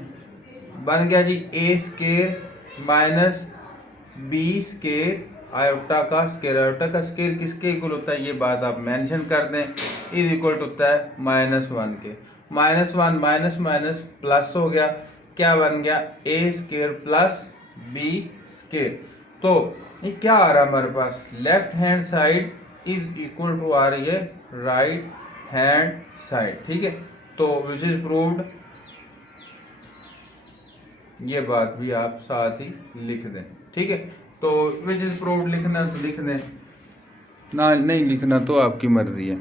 बन गया जी a square minus b square iota का स्क्वायर। आयोटा का स्क्वायर किसके इक्वल होता है, ये बात आप मेंशन कर दें, इज इक्वल होता है -1 के। -1 माइनस माइनस प्लस हो गया, क्या बन गया a square plus b square. तो ये क्या आ रहा है हमारे पास, left hand side is equal to आ रही है राइट हैंड साइड, ठीक है। तो विच इज प्रूव्ड, ये बात भी आप साथ ही लिख दें, ठीक है। तो विच इज प्रूव्ड लिखना तो लिख दें, ना नहीं लिखना तो आपकी मर्जी है।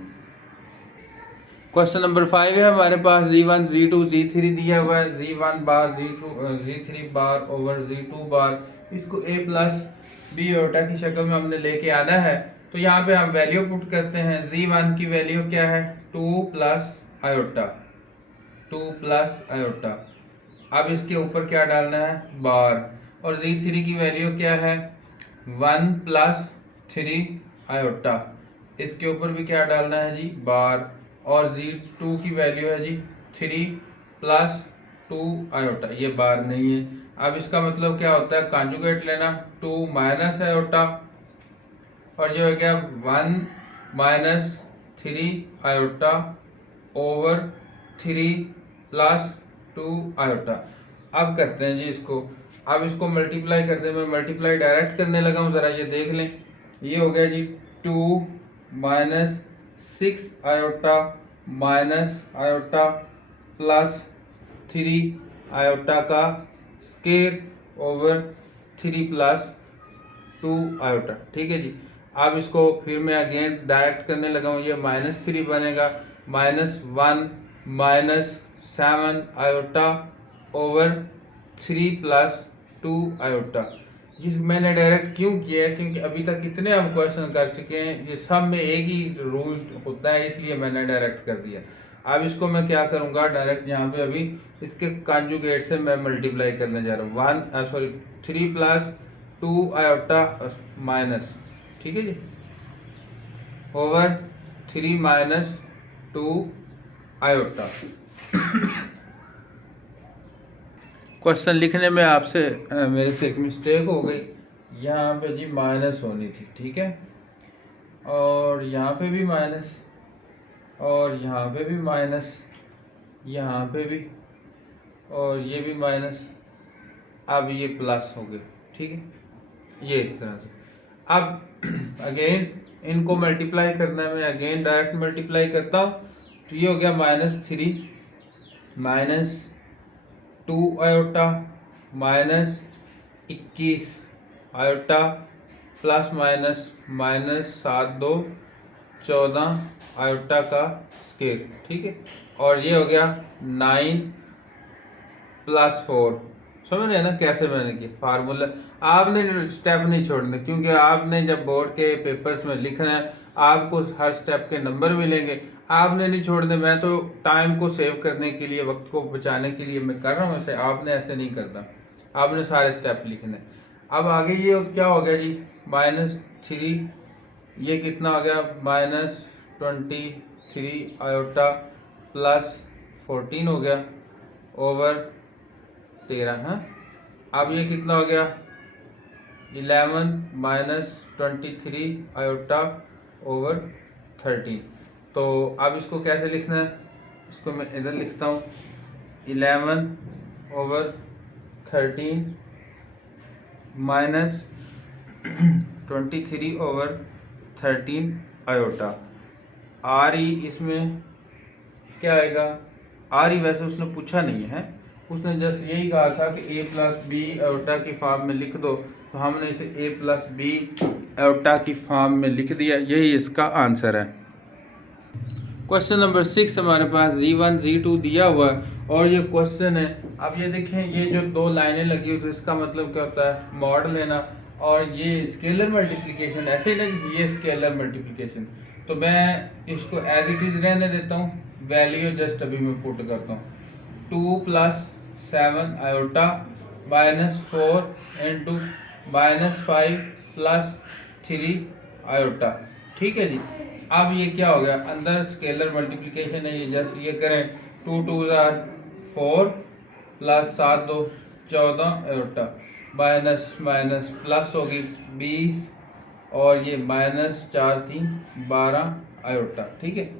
क्वेश्चन नंबर 5 है हमारे पास, z1 z2 z3 दिया हुआ है, z1 बार z3 बार ओवर z2 बार, इसको a प्लस b आयोटा की शक्ल में हमने लेके आना है। तो यहाँ पे हम वैल्यू पुट करते हैं, z1 की वैल्यू क्या है 2 प्लस आयोटा, 2 प्लस आयोटा। अब इसके ऊपर क्या डालना है, बार। और Z3 की वैल्यू क्या है, 1 प्लस 3 आयोटा। इसके ऊपर भी क्या डालना है जी, बार। और Z2 की वैल्यू है जी 3 प्लस 2 आयोटा, ये बार नहीं है। अब इसका मतलब क्या होता है, कॉन्जुगेट लेना, 2 माइनस आयोटा और ये हो गया 1 minus 3 iota over 3 plus 2 iota. अब करते हैं जी इसको, अब इसको मल्टीप्लाई करते हैं। मैं मल्टीप्लाई डायरेक्ट करने लगा हूँ, ज़रा ये देख लें। ये हो गया जी 2 minus 6 iota minus iota plus 3 iota का स्केयर ओवर 3 प्लस 2 आयोटा। ठीक है जी। अब इसको फिर मैं अगेन डायरेक्ट करने लगा हूँ। ये -3 बनेगा, -1 minus 7 iota over 3 plus 2 iota. ये मैंने डायरेक्ट क्यों किया है, क्योंकि अभी तक इतने हम क्वेश्चन कर चुके हैं, ये सब में एक ही रूल होता है, इसलिए मैंने डायरेक्ट कर दिया। अब इसको मैं क्या करूँगा, डायरेक्ट यहाँ पे अभी इसके कॉन्जुगेट से मैं मल्टीप्लाई करने जा रहा हूँ। 3 प्लस 2 आयोटा माइनस, ठीक है जी, ओवर 3 माइनस 2 आयोटा। क्वेश्चन लिखने में आपसे मेरे से एक मिस्टेक हो गई, यहाँ पे जी माइनस होनी थी, ठीक है, और यहाँ पे भी माइनस, और यहाँ पे भी माइनस, यहाँ पे भी, और ये भी माइनस। अब ये प्लस हो गए, ठीक है, ये इस तरह से। अब अगेन इनको मल्टीप्लाई करना है, मैं अगेन डायरेक्ट मल्टीप्लाई करता हूँ। तो ये हो गया -3 minus 2 iota minus 21 iota plus minus -7 2 14 iota का स्केयर, ठीक है। और ये हो गया 9 प्लस 4। समझ रहे ना कैसे मैंने किया फार्मूला। आपने स्टेप नहीं छोड़ने, क्योंकि आपने जब बोर्ड के पेपर्स में लिखना है आपको हर स्टेप के नंबर मिलेंगे, आपने नहीं छोड़ने। मैं तो टाइम को सेव करने के लिए, वक्त को बचाने के लिए मैं कर रहा हूँ ऐसे, आपने ऐसे नहीं करना, आपने सारे स्टेप लिखने। अब आगे ये क्या हो गया जी, -3, ये कितना हो गया, -23 आयोटा प्लस 14 हो गया ओवर 13। हाँ, अब ये कितना हो गया, 11 माइनस 23 आयोटा ओवर 13। तो अब इसको कैसे लिखना है, इसको मैं इधर लिखता हूँ, 11 over 13 minus 23 over 13 iota. R E इसमें क्या आएगा, आर ई वैसे उसने पूछा नहीं है, उसने जस्ट यही कहा था कि a प्लस बी आयोटा की फॉर्म में लिख दो, तो हमने इसे a प्लस बी आयोटा की फॉर्म में लिख दिया, यही इसका आंसर है। क्वेश्चन नंबर 6 हमारे पास Z1 Z2 दिया हुआ है और ये क्वेश्चन है। अब ये देखें, ये जो दो लाइनें लगी हुई, तो इसका मतलब क्या होता है, मॉड लेना, और ये स्केलर मल्टीप्लिकेशन, ऐसे ही लगी, ये स्केलर मल्टीप्लिकेशन। तो मैं इसको एज इट इज़ रहने देता हूँ, वैल्यू जस्ट अभी मैं पुट करता हूँ, 2 plus 7 iota -4 into -5 plus 3 iota, ठीक है जी। अब ये क्या हो गया, अंदर स्केलर मल्टीप्लिकेशन है, ये जस्ट ये करें, 2 2 4 plus 7 2 14 iota, minus minus plus होगी 20, और ये -4 3 12 आयोटा, ठीक है।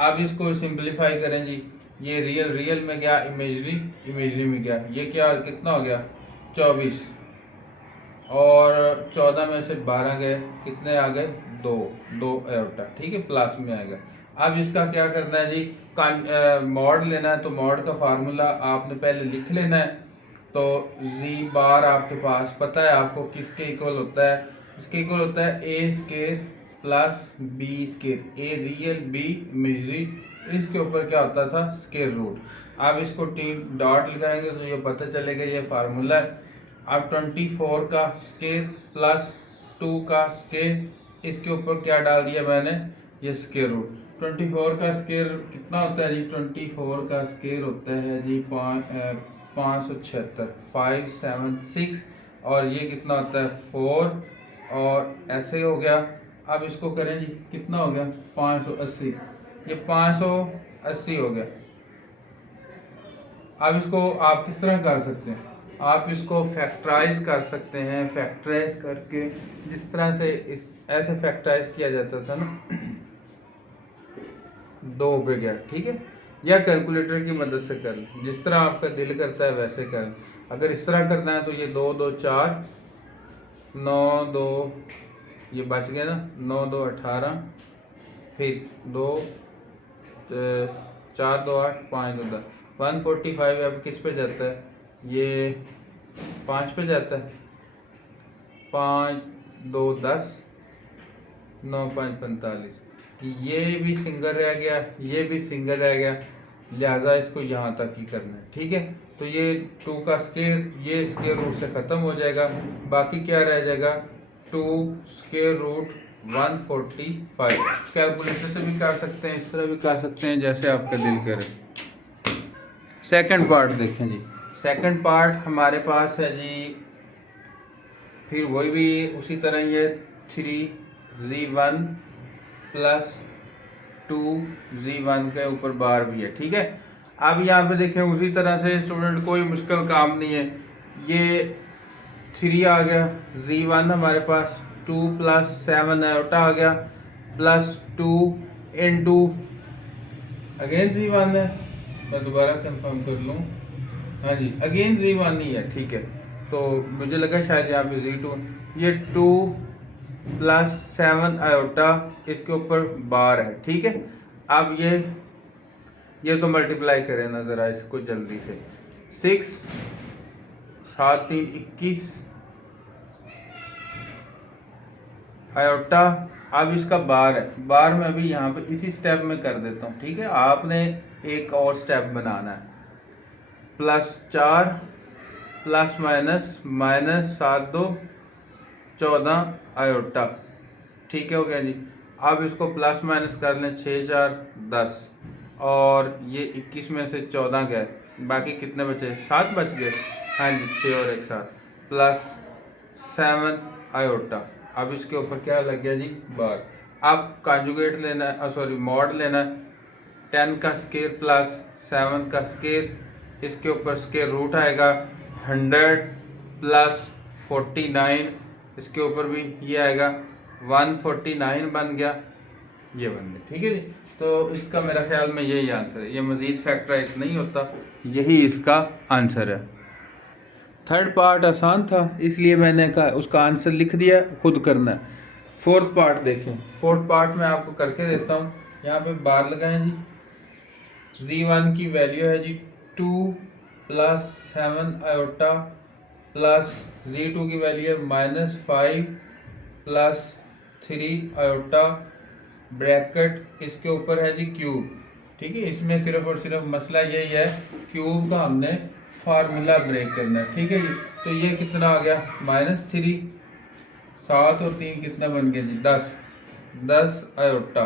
अब इसको सिंपलीफाई करें जी, ये रियल रियल में गया, इमेजरी इमेजरी में गया, ये क्या कितना हो गया, 24, और 14 में से 12 गए, कितने आ गए, 2 आयोटा, ठीक है, प्लस में आएगा। अब इसका क्या करना है जी, मॉड लेना है, तो मॉड का फार्मूला आपने पहले लिख लेना है। तो जी बार आपके पास पता है आपको किसके इक्वल होता है, इसके इक्वल होता है a square plus b square, a real b imagery, इसके ऊपर क्या होता था, स्केयर रूट। अब इसको डॉट लगाएंगे तो ये पता चलेगा, ये फार्मूला है। अब 24 का स्केयर प्लस 2 का स्केयर, इसके ऊपर क्या डाल दिया मैंने, ये स्केयर रूट। 24 का स्केयर कितना होता है जी? 24 का स्केयर होता है जी 576, 576, और ये कितना होता है 4, और ऐसे हो गया। अब इसको करें जी, कितना हो गया 580, ये 580 हो गया। अब इसको आप किस तरह कर सकते हैं? आप इसको फैक्टराइज कर सकते हैं। फैक्टराइज करके जिस तरह से इस ऐसे फैक्टराइज किया जाता था ना 2 पे गया, ठीक है, या कैलकुलेटर की मदद से कर लें, जिस तरह आपका दिल करता है वैसे करें। अगर इस तरह करना है तो ये 2 2 4 9 2, ये बच गया ना, 9 2 18, फिर 2 4 2 8 5 2 10, 145 अब किस पे जाता है? ये 5 पे जाता है। 5 2 10, 9 5 45, ये भी सिंगल रह गया, ये भी सिंगल रह गया, लिहाजा इसको यहाँ तक ही करना है, ठीक है। तो ये 2 का स्केयर, ये स्केयर रूट से ख़त्म हो जाएगा, बाकी क्या रह जाएगा? 2 स्केयर रूट 145। कैलकुलेटर से भी कर सकते हैं, इस तरह भी कर सकते हैं, जैसे आपका दिल करे। सेकंड पार्ट देखें जी। सेकंड पार्ट हमारे पास है जी, फिर वही भी उसी तरह ये 3z1 प्लस 2z1 के ऊपर बार भी है, ठीक है। अब यहाँ पे देखें उसी तरह से स्टूडेंट, कोई मुश्किल काम नहीं है। ये 3 आ गया, z1 हमारे पास 2 प्लस 7 आयोटा आ गया, प्लस 2 इंटू अगेन z1 है, मैं दोबारा कंफर्म कर लूँ। हाँ जी, अगेन z1 ही है, ठीक है। तो मुझे लगा शायद यहाँ पे z2, ये 2 प्लस 7 आयोटा इसके ऊपर बार है, ठीक है। अब ये तो मल्टीप्लाई करें ना ज़रा इसको जल्दी से। 6 7 3 21 आयोटा, अब इसका बार है, बार मैं अभी यहाँ पे इसी स्टेप में कर देता हूँ, ठीक है। आपने एक और स्टेप बनाना है, plus 4 plus minus minus 7 2 14 iota, ठीक है, हो गया जी। अब इसको प्लस माइनस कर लें, 6 4 10, और ये 21 में से 14 गए, बाकी कितने बचे? 7 बच गए। हाँ जी, 6 और 1 7, प्लस 7 आयोटा। अब इसके ऊपर क्या लग गया जी? बार। अब कॉन्जुगेट लेना है, सॉरी मॉड लेना है। 10 का स्केयर प्लस 7 का स्केयर, इसके ऊपर स्केयर रूट आएगा। 100 प्लस 49, इसके ऊपर भी ये आएगा, 149 बन गया, ये बन गया, ठीक है जी। तो इसका मेरा ख्याल में यही आंसर है, ये मज़ीद फैक्टराइज नहीं होता, यही इसका आंसर है। थर्ड पार्ट आसान था, इसलिए मैंने कहा उसका आंसर लिख दिया, खुद करना है। फोर्थ पार्ट देखें, फोर्थ पार्ट मैं आपको करके देता हूँ। यहाँ पे बार लगाएं जी। z1 की वैल्यू है जी 2 प्लस 7 आयोटा, प्लस z2 की वैल्यू है -5 प्लस 3 आयोटा, ब्रैकेट इसके ऊपर है जी क्यूब, ठीक है। इसमें सिर्फ और सिर्फ मसला यही है, क्यूब का हमने फार्मूला ब्रेक करना है, ठीक है जी। तो ये कितना आ गया? -3, 7 और 3 कितना बन गया जी? 10 आयोटा।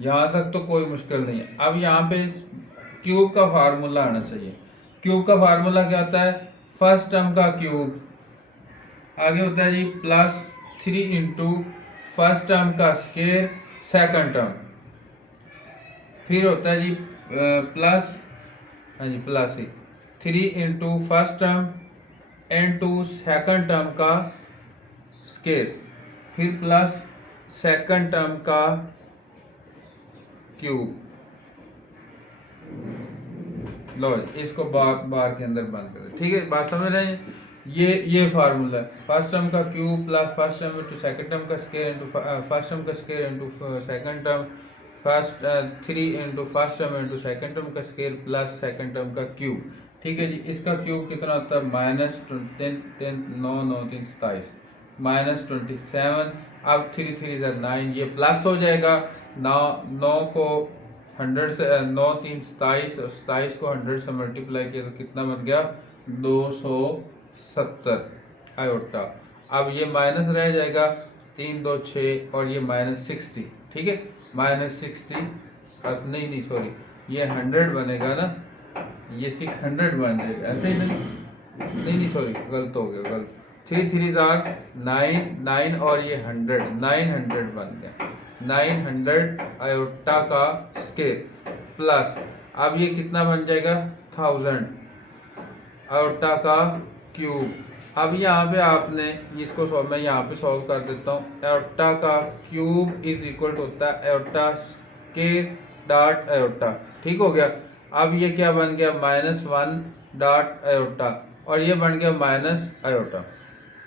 यहाँ तक तो कोई मुश्किल नहीं है। अब यहाँ पे क्यूब का फार्मूला आना चाहिए। क्यूब का फार्मूला क्या होता है? फर्स्ट टर्म का क्यूब, आगे होता है जी +3 इंटू फर्स्ट टर्म का स्केयर सेकंड टर्म, फिर होता है जी प्लस, हाँ जी प्लस ही 3 into first term into second term का स्केयर, फिर प्लस सेकंड टर्म का क्यूब। लो इसको बार के अंदर बंद कर दे, ठीक है। बात समझ रहे हैं? ये फार्मूला है, फर्स्ट टर्म का cube plus first term into second term का स्केयर इंटू फर्स्ट टर्म का square into second term, first 3 into first term into second term का स्केयर प्लस सेकंड टर्म का क्यूब, ठीक है जी। इसका क्यूब कितना होता है? -9 9 3 27, -27। अब 3 3 9, ये प्लस हो जाएगा। 9 को 100 से 9 3 27, और 27 को 100 से मल्टीप्लाई किया तो कितना बन गया? 270 आयोटा। अब ये माइनस रह जाएगा, 3 2 6, और ये -60, ठीक है, -60 नहीं नहीं सॉरी, ये 100 बनेगा ना, ये 600 बन जाएगा, ऐसे ही नहीं सॉरी गलत हो गया, गलत। 3 3 आर 9, 9 और ये 100, 900 बन गया। 900 आयोटा का स्केयर प्लस, अब ये कितना बन जाएगा 1000 आयोटा का क्यूब। अब यहाँ पे आपने इसको मैं यहाँ पे सॉल्व कर देता हूँ। आयोटा का क्यूब इज इक्वल टू होता है आयोटा स्केयर डॉट आयोटा, ठीक हो गया। अब ये क्या बन गया -1 डॉट आयोटा और ये बन गया माइनस आयोटा,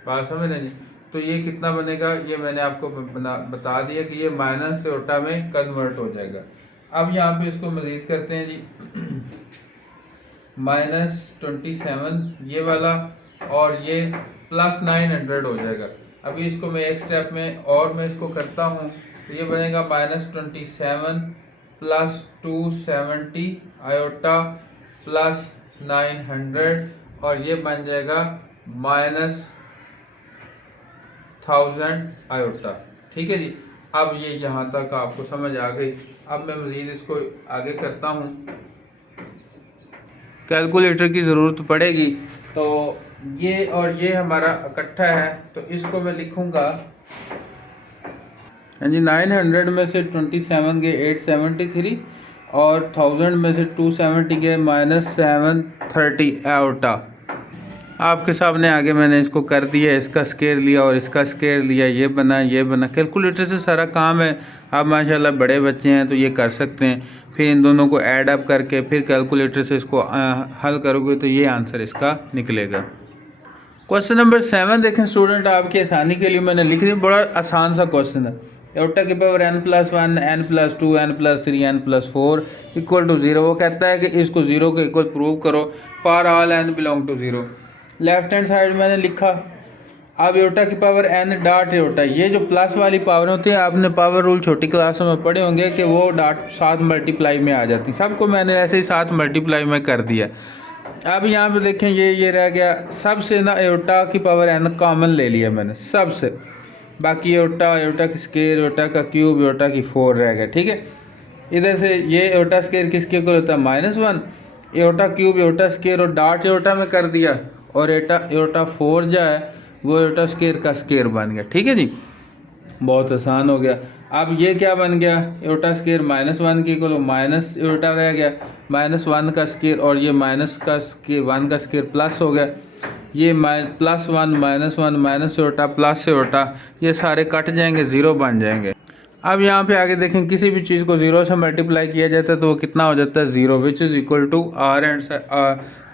बात समझ रहे जी। तो ये कितना बनेगा, ये मैंने आपको बता दिया कि ये माइनस आयोटा में कन्वर्ट हो जाएगा। अब यहाँ पे इसको मजीद करते हैं जी, -27 ये वाला और ये +900 हो जाएगा। अभी इसको मैं एक स्टेप में और मैं इसको करता हूँ, तो ये बनेगा -27 + 270 आयोटा +900 और ये बन जाएगा -1000 आयोटा, ठीक है जी। अब ये यहाँ तक आपको समझ आ गई। अब मैं मज़ीद इसको आगे करता हूँ, कैलकुलेटर की ज़रूरत पड़ेगी। तो ये और ये हमारा इकट्ठा है, तो इसको मैं लिखूँगा हाँ जी। 900 में से 27 गए 873 और 1000 में से 270 गए -730 आयोटा। आपके सामने आगे मैंने इसको कर दिया, इसका स्केयर लिया और इसका स्केयर लिया, ये बना। कैलकुलेटर से सारा काम है। आप माशाल्लाह बड़े बच्चे हैं तो ये कर सकते हैं। फिर इन दोनों को ऐड अप करके फिर कैलकुलेटर से इसको हल करोगे तो ये आंसर इसका निकलेगा। क्वेश्चन नंबर 7 देखें स्टूडेंट, आपकी आसानी के लिए मैंने लिख दिया, बड़ा आसान सा क्वेश्चन है। आयोटा की power n+1 n+2 n+3 n+4 equal to 0। वो कहता है कि इसको 0 के इक्वल प्रूव करो for all n belong to 0। Left hand side मैंने लिखा। अब आयोटा की पावर n डॉट आयोटा, ये जो प्लस वाली पावर होती है आपने पावर रूल छोटी क्लासों में पढ़े होंगे कि वो डॉट 7 मल्टीप्लाई में आ जाती। सबको मैंने ऐसे ही 7 मल्टीप्लाई में कर दिया। अब यहाँ पे देखें ये रह गया सबसे ना, आयोटा की पावर n कॉमन ले लिया मैंने सबसे, बाकी आयोटा की स्केयर, आयोटा का क्यूब, आयोटा की 4 रह गया, ठीक है। इधर से ये आयोटा स्केयर किसके इक्वल होता है -1, आयोटा क्यूब आयोटा स्केयर और डॉट आयोटा में कर दिया और आयोटा 4 जो है वो आयोटा स्केयर का स्केयर बन गया, ठीक है जी। बहुत आसान हो गया। अब ये क्या बन गया, आयोटा स्केयर -1 के इक्वल माइनस आयोटा रह गया, -1 का स्केयर और ये माइनस का स्केयर 1 का स्केयर प्लस हो गया, ये +1 -1 माइनस आयोटा प्लस आयोटा, ये सारे कट जाएंगे 0 बन जाएंगे। अब यहाँ पे आगे देखें किसी भी चीज़ को 0 से मल्टीप्लाई किया जाता है तो वो कितना हो जाता है 0, which is equal to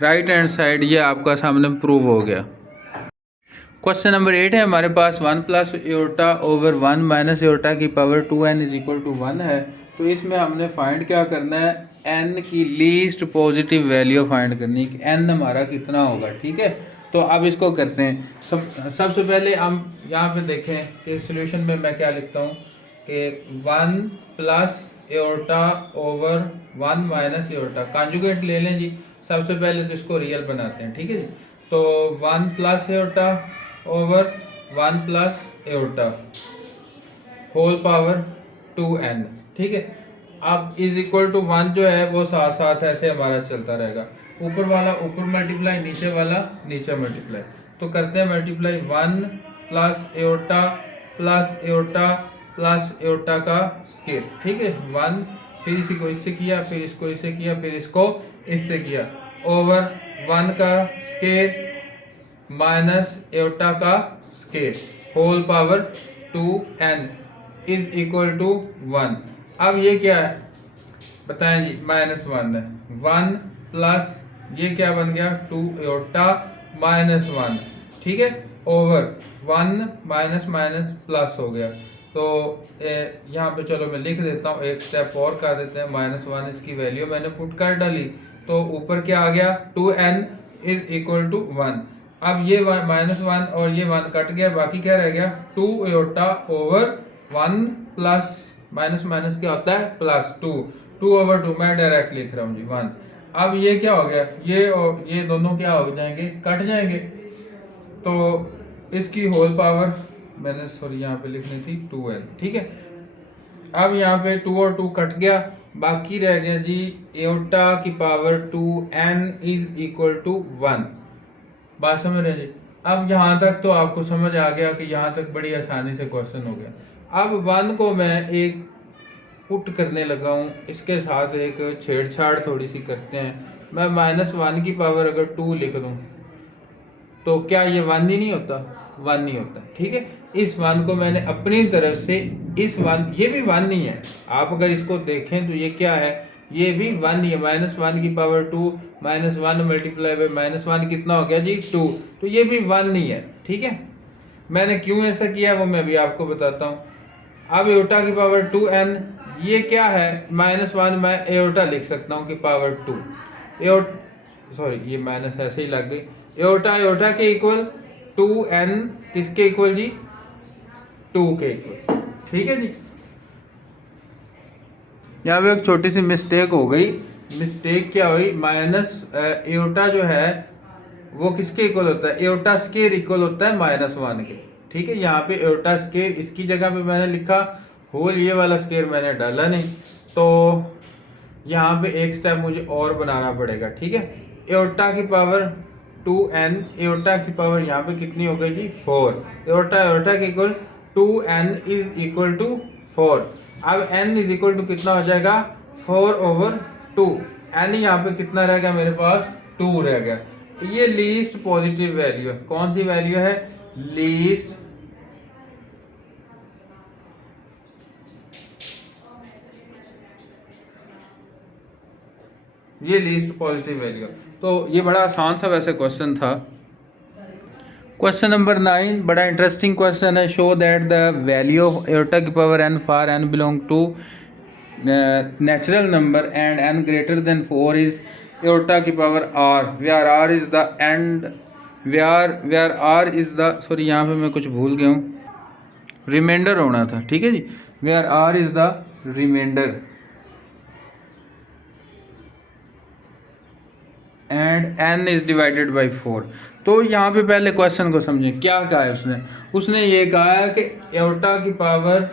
right hand side. ये आपका सामने प्रूव हो गया। क्वेश्चन नंबर 8 है हमारे पास 1 + आयोटा ओवर 1 माइनस आयोटा की power 2n is equal to 1 है। तो इसमें हमने फाइंड क्या करना है, n की लीस्ट पॉजिटिव वैल्यू फाइंड करनी है कि n हमारा कितना होगा, ठीक है। तो अब इसको करते हैं। सबसे पहले हम यहाँ पे देखें कि सॉल्यूशन में मैं क्या लिखता हूँ कि 1 + iota over 1 minus iota, conjugate ले लें जी। सबसे पहले तो इसको रियल बनाते हैं, ठीक है जी। तो 1 + iota over 1 + iota whole power 2n, ठीक है। अब इज इक्वल टू 1 जो है वो साथ साथ ऐसे हमारा चलता रहेगा, ऊपर वाला ऊपर मल्टीप्लाई, नीचे वाला नीचे मल्टीप्लाई। तो करते हैं multiply 1 + iota plus iota plus iota का स्केयर, ठीक है। 1, फिर इसी को इससे किया, फिर इसको इससे किया, फिर इसको इससे किया, ओवर 1 का स्केयर माइनस आयोटा का square whole power 2n is equal to 1। अब ये क्या है बताएं जी, -1 है। 1 प्लस ये क्या बन गया 2 आयोटा -1, ठीक है, ओवर 1 माइनस माइनस प्लस हो गया। तो यहाँ पे चलो मैं लिख देता हूँ, एक स्टेप और कर देते हैं। -1 इसकी वैल्यू मैंने पुट कर डाली, तो ऊपर क्या आ गया 2n इज इक्वल टू 1। अब ये -1 और ये 1 कट गया, बाकी क्या रह गया 2 iota over 1 plus minus minus क्या होता है +2 ओवर 2 मैं डायरेक्ट लिख रहा हूँ जी 1। अब ये क्या हो गया, ये और ये दोनों क्या हो जाएंगे, कट जाएंगे। तो इसकी होल पावर मैंने सॉरी यहाँ पे लिखनी थी 2n, ठीक है। अब यहाँ पे 2 और 2 कट गया बाकी रह गया जी एओटा की power 2 n is equal to 1। बात समझ रहे हैं जी। अब यहाँ तक तो आपको समझ आ गया कि यहाँ तक बड़ी आसानी से क्वेश्चन हो गया। अब 1 को मैं एक पुट करने लगा हूँ, इसके साथ एक छेड़छाड़ थोड़ी सी करते हैं। मैं -1 की पावर अगर 2 लिख दूँ तो क्या ये 1 ही नहीं होता? 1 नहीं होता, ठीक है। इस 1 को मैंने अपनी तरफ से इस 1, ये भी 1 नहीं है। आप अगर इसको देखें तो ये क्या है, ये भी 1 नहीं है। -1 की पावर 2 -1 मल्टीप्लाई बाई -1 कितना हो गया जी 2, तो ये भी 1 नहीं है, ठीक है। मैंने क्यों ऐसा किया वो मैं भी आपको बताता हूँ। अब एओटा की पावर 2n, ये क्या है, -1 मैं एओटा लिख सकता हूँ कि पावर 2 एओट सॉरी ये माइनस ऐसे ही लग गई। एओटा एओटा के इक्वल 2n किसके इक्वल जी 2 के इक्वल, ठीक है जी। यहाँ पे एक छोटी सी मिस्टेक हो गई। मिस्टेक क्या हुई, माइनस एओटा जो है वो किसके इक्वल होता है, एओटा स्केयर इक्वल होता है -1 के, ठीक है। यहाँ पे एओटा स्केयर इसकी जगह पे मैंने लिखा होल, ये वाला स्केयर मैंने डाला नहीं, तो यहाँ पे एक स्टेप मुझे और बनाना पड़ेगा, ठीक है। एओटा की पावर 2n, एओटा की पावर यहाँ पे कितनी हो गई जी 4। एओटा एओटा के equal 2n is equal to 4। अब n इज इक्वल टू कितना हो जाएगा 4/2। n यहाँ पे कितना रह गया मेरे पास 2 रह गया। ये लीस्ट पॉजिटिव वैल्यू है। कौन सी वैल्यू है, लीस्ट ये लीस्ट पॉजिटिव वैल्यू। तो ये बड़ा आसान सा वैसे क्वेश्चन था। क्वेश्चन नंबर 9 बड़ा इंटरेस्टिंग क्वेश्चन है। Show that the value of iota की power n for n belong to natural number and n greater than 4 is iota की power r where r is the and where r is the sorry यहाँ पे मैं कुछ भूल गया हूँ, reminder होना था, ठीक है जी। Where r is the remainder and n is divided by 4। तो यहाँ पे पहले क्वेश्चन को समझें क्या कहा है उसने। उसने ये कहा है कि एओटा की पावर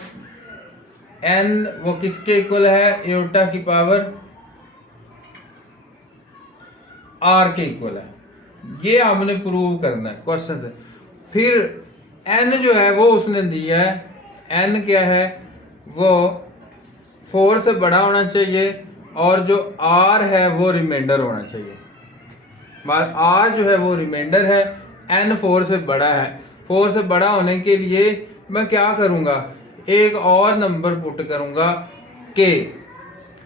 n वो किसके इक्वल है, एओटा की पावर r के इक्वल है। ये हमने प्रूव करना है क्वेश्चन से। फिर n जो है वो उसने दिया है, n क्या है वो 4 से बड़ा होना चाहिए और जो r है वो रिमाइंडर होना चाहिए। r जो है वो रिमाइंडर है, n 4 से बड़ा है। 4 से बड़ा होने के लिए मैं क्या करूँगा, एक और नंबर पुट करूँगा k,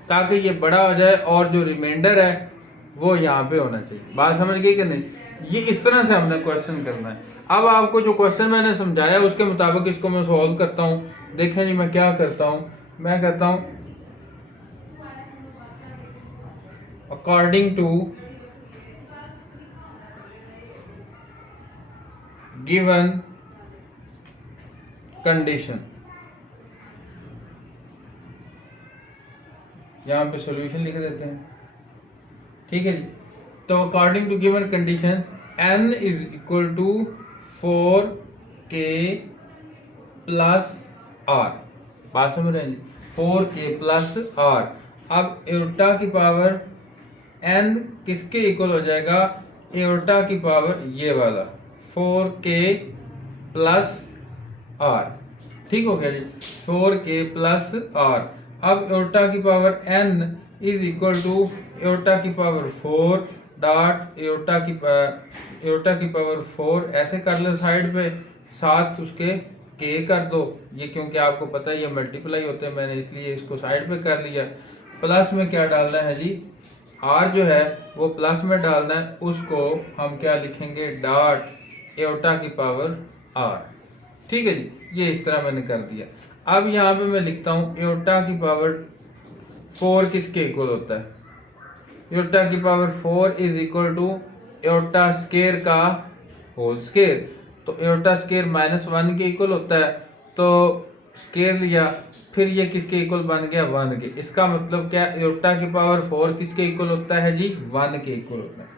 ताकि ये बड़ा हो जाए और जो रिमाइंडर है वो यहाँ पे होना चाहिए। बात समझ गई कि नहीं। ये इस तरह से हमने क्वेश्चन करना है। अब आपको जो क्वेश्चन मैंने समझाया उसके मुताबिक इसको मैं सॉल्व करता हूँ। देखें जी मैं क्या करता हूँ, मैं कहता हूँ अकॉर्डिंग टू गिवन कंडीशन, यहाँ पे सॉल्यूशन लिख देते हैं, ठीक है जी। तो according to given condition n is equal to 4k plus r। बात समझ रहे हैं जी, 4k प्लस r। अब एओटा की पावर n किसके इक्वल हो जाएगा, एओटा की पावर ये वाला 4k प्लस r, ठीक हो गया जी, 4k प्लस r। अब एओटा की power n is equal to iota की पावर 4 डॉट एओटा की पावर 4 ऐसे कर लो साइड पे, साथ उसके k कर दो। ये क्योंकि आपको पता है ये मल्टीप्लाई होते हैं, मैंने इसलिए इसको साइड पे कर लिया। प्लस में क्या डालना है जी, r जो है वो प्लस में डालना है, उसको हम क्या लिखेंगे डॉट एओटा की पावर r, ठीक है जी। ये इस तरह मैंने कर दिया। अब यहाँ पे मैं लिखता हूँ एओटा की पावर 4 किसके इक्वल होता है, एओटा की power 4 is equal to iota square का होल स्केयर। तो एओटा स्केयर -1 के इक्वल होता है, तो स्केयर लिया, फिर ये किसके इक्वल बन गया 1 के। इसका मतलब क्या, एओटा की पावर 4 किसके इक्वल होता है जी 1 के इक्वल होता है।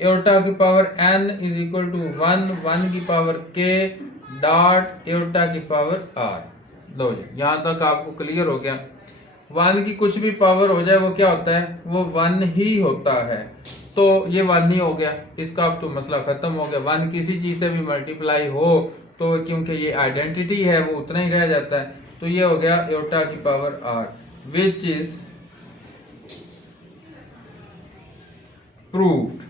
एओटा की power n is equal to 1 की पावर k डॉट एओटा की पावर r। लो जी यहाँ तक आपको क्लियर हो गया। 1 की कुछ भी पावर हो जाए वो क्या होता है, वो 1 ही होता है। तो ये 1 ही हो गया, इसका अब तो मसला ख़त्म हो गया। 1 किसी चीज़ से भी मल्टीप्लाई हो तो क्योंकि ये आइडेंटिटी है वो उतना ही रह जाता है। तो ये हो गया एयोटा की power r which is proved,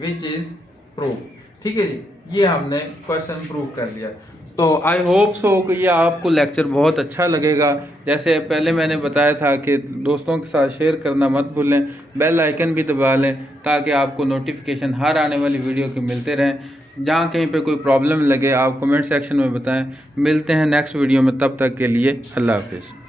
which is prove. ठीक है जी, ये हमने क्वेश्चन प्रूव कर लिया। तो आई होप सो कि ये आपको लेक्चर बहुत अच्छा लगेगा। जैसे पहले मैंने बताया था कि दोस्तों के साथ शेयर करना मत भूलें, बेल आइकन भी दबा लें ताकि आपको नोटिफिकेशन हर आने वाली वीडियो के मिलते रहें। जहाँ कहीं पे कोई प्रॉब्लम लगे आप कमेंट सेक्शन में बताएं। मिलते हैं नेक्स्ट वीडियो में, तब तक के लिए अल्लाह हाफिज़।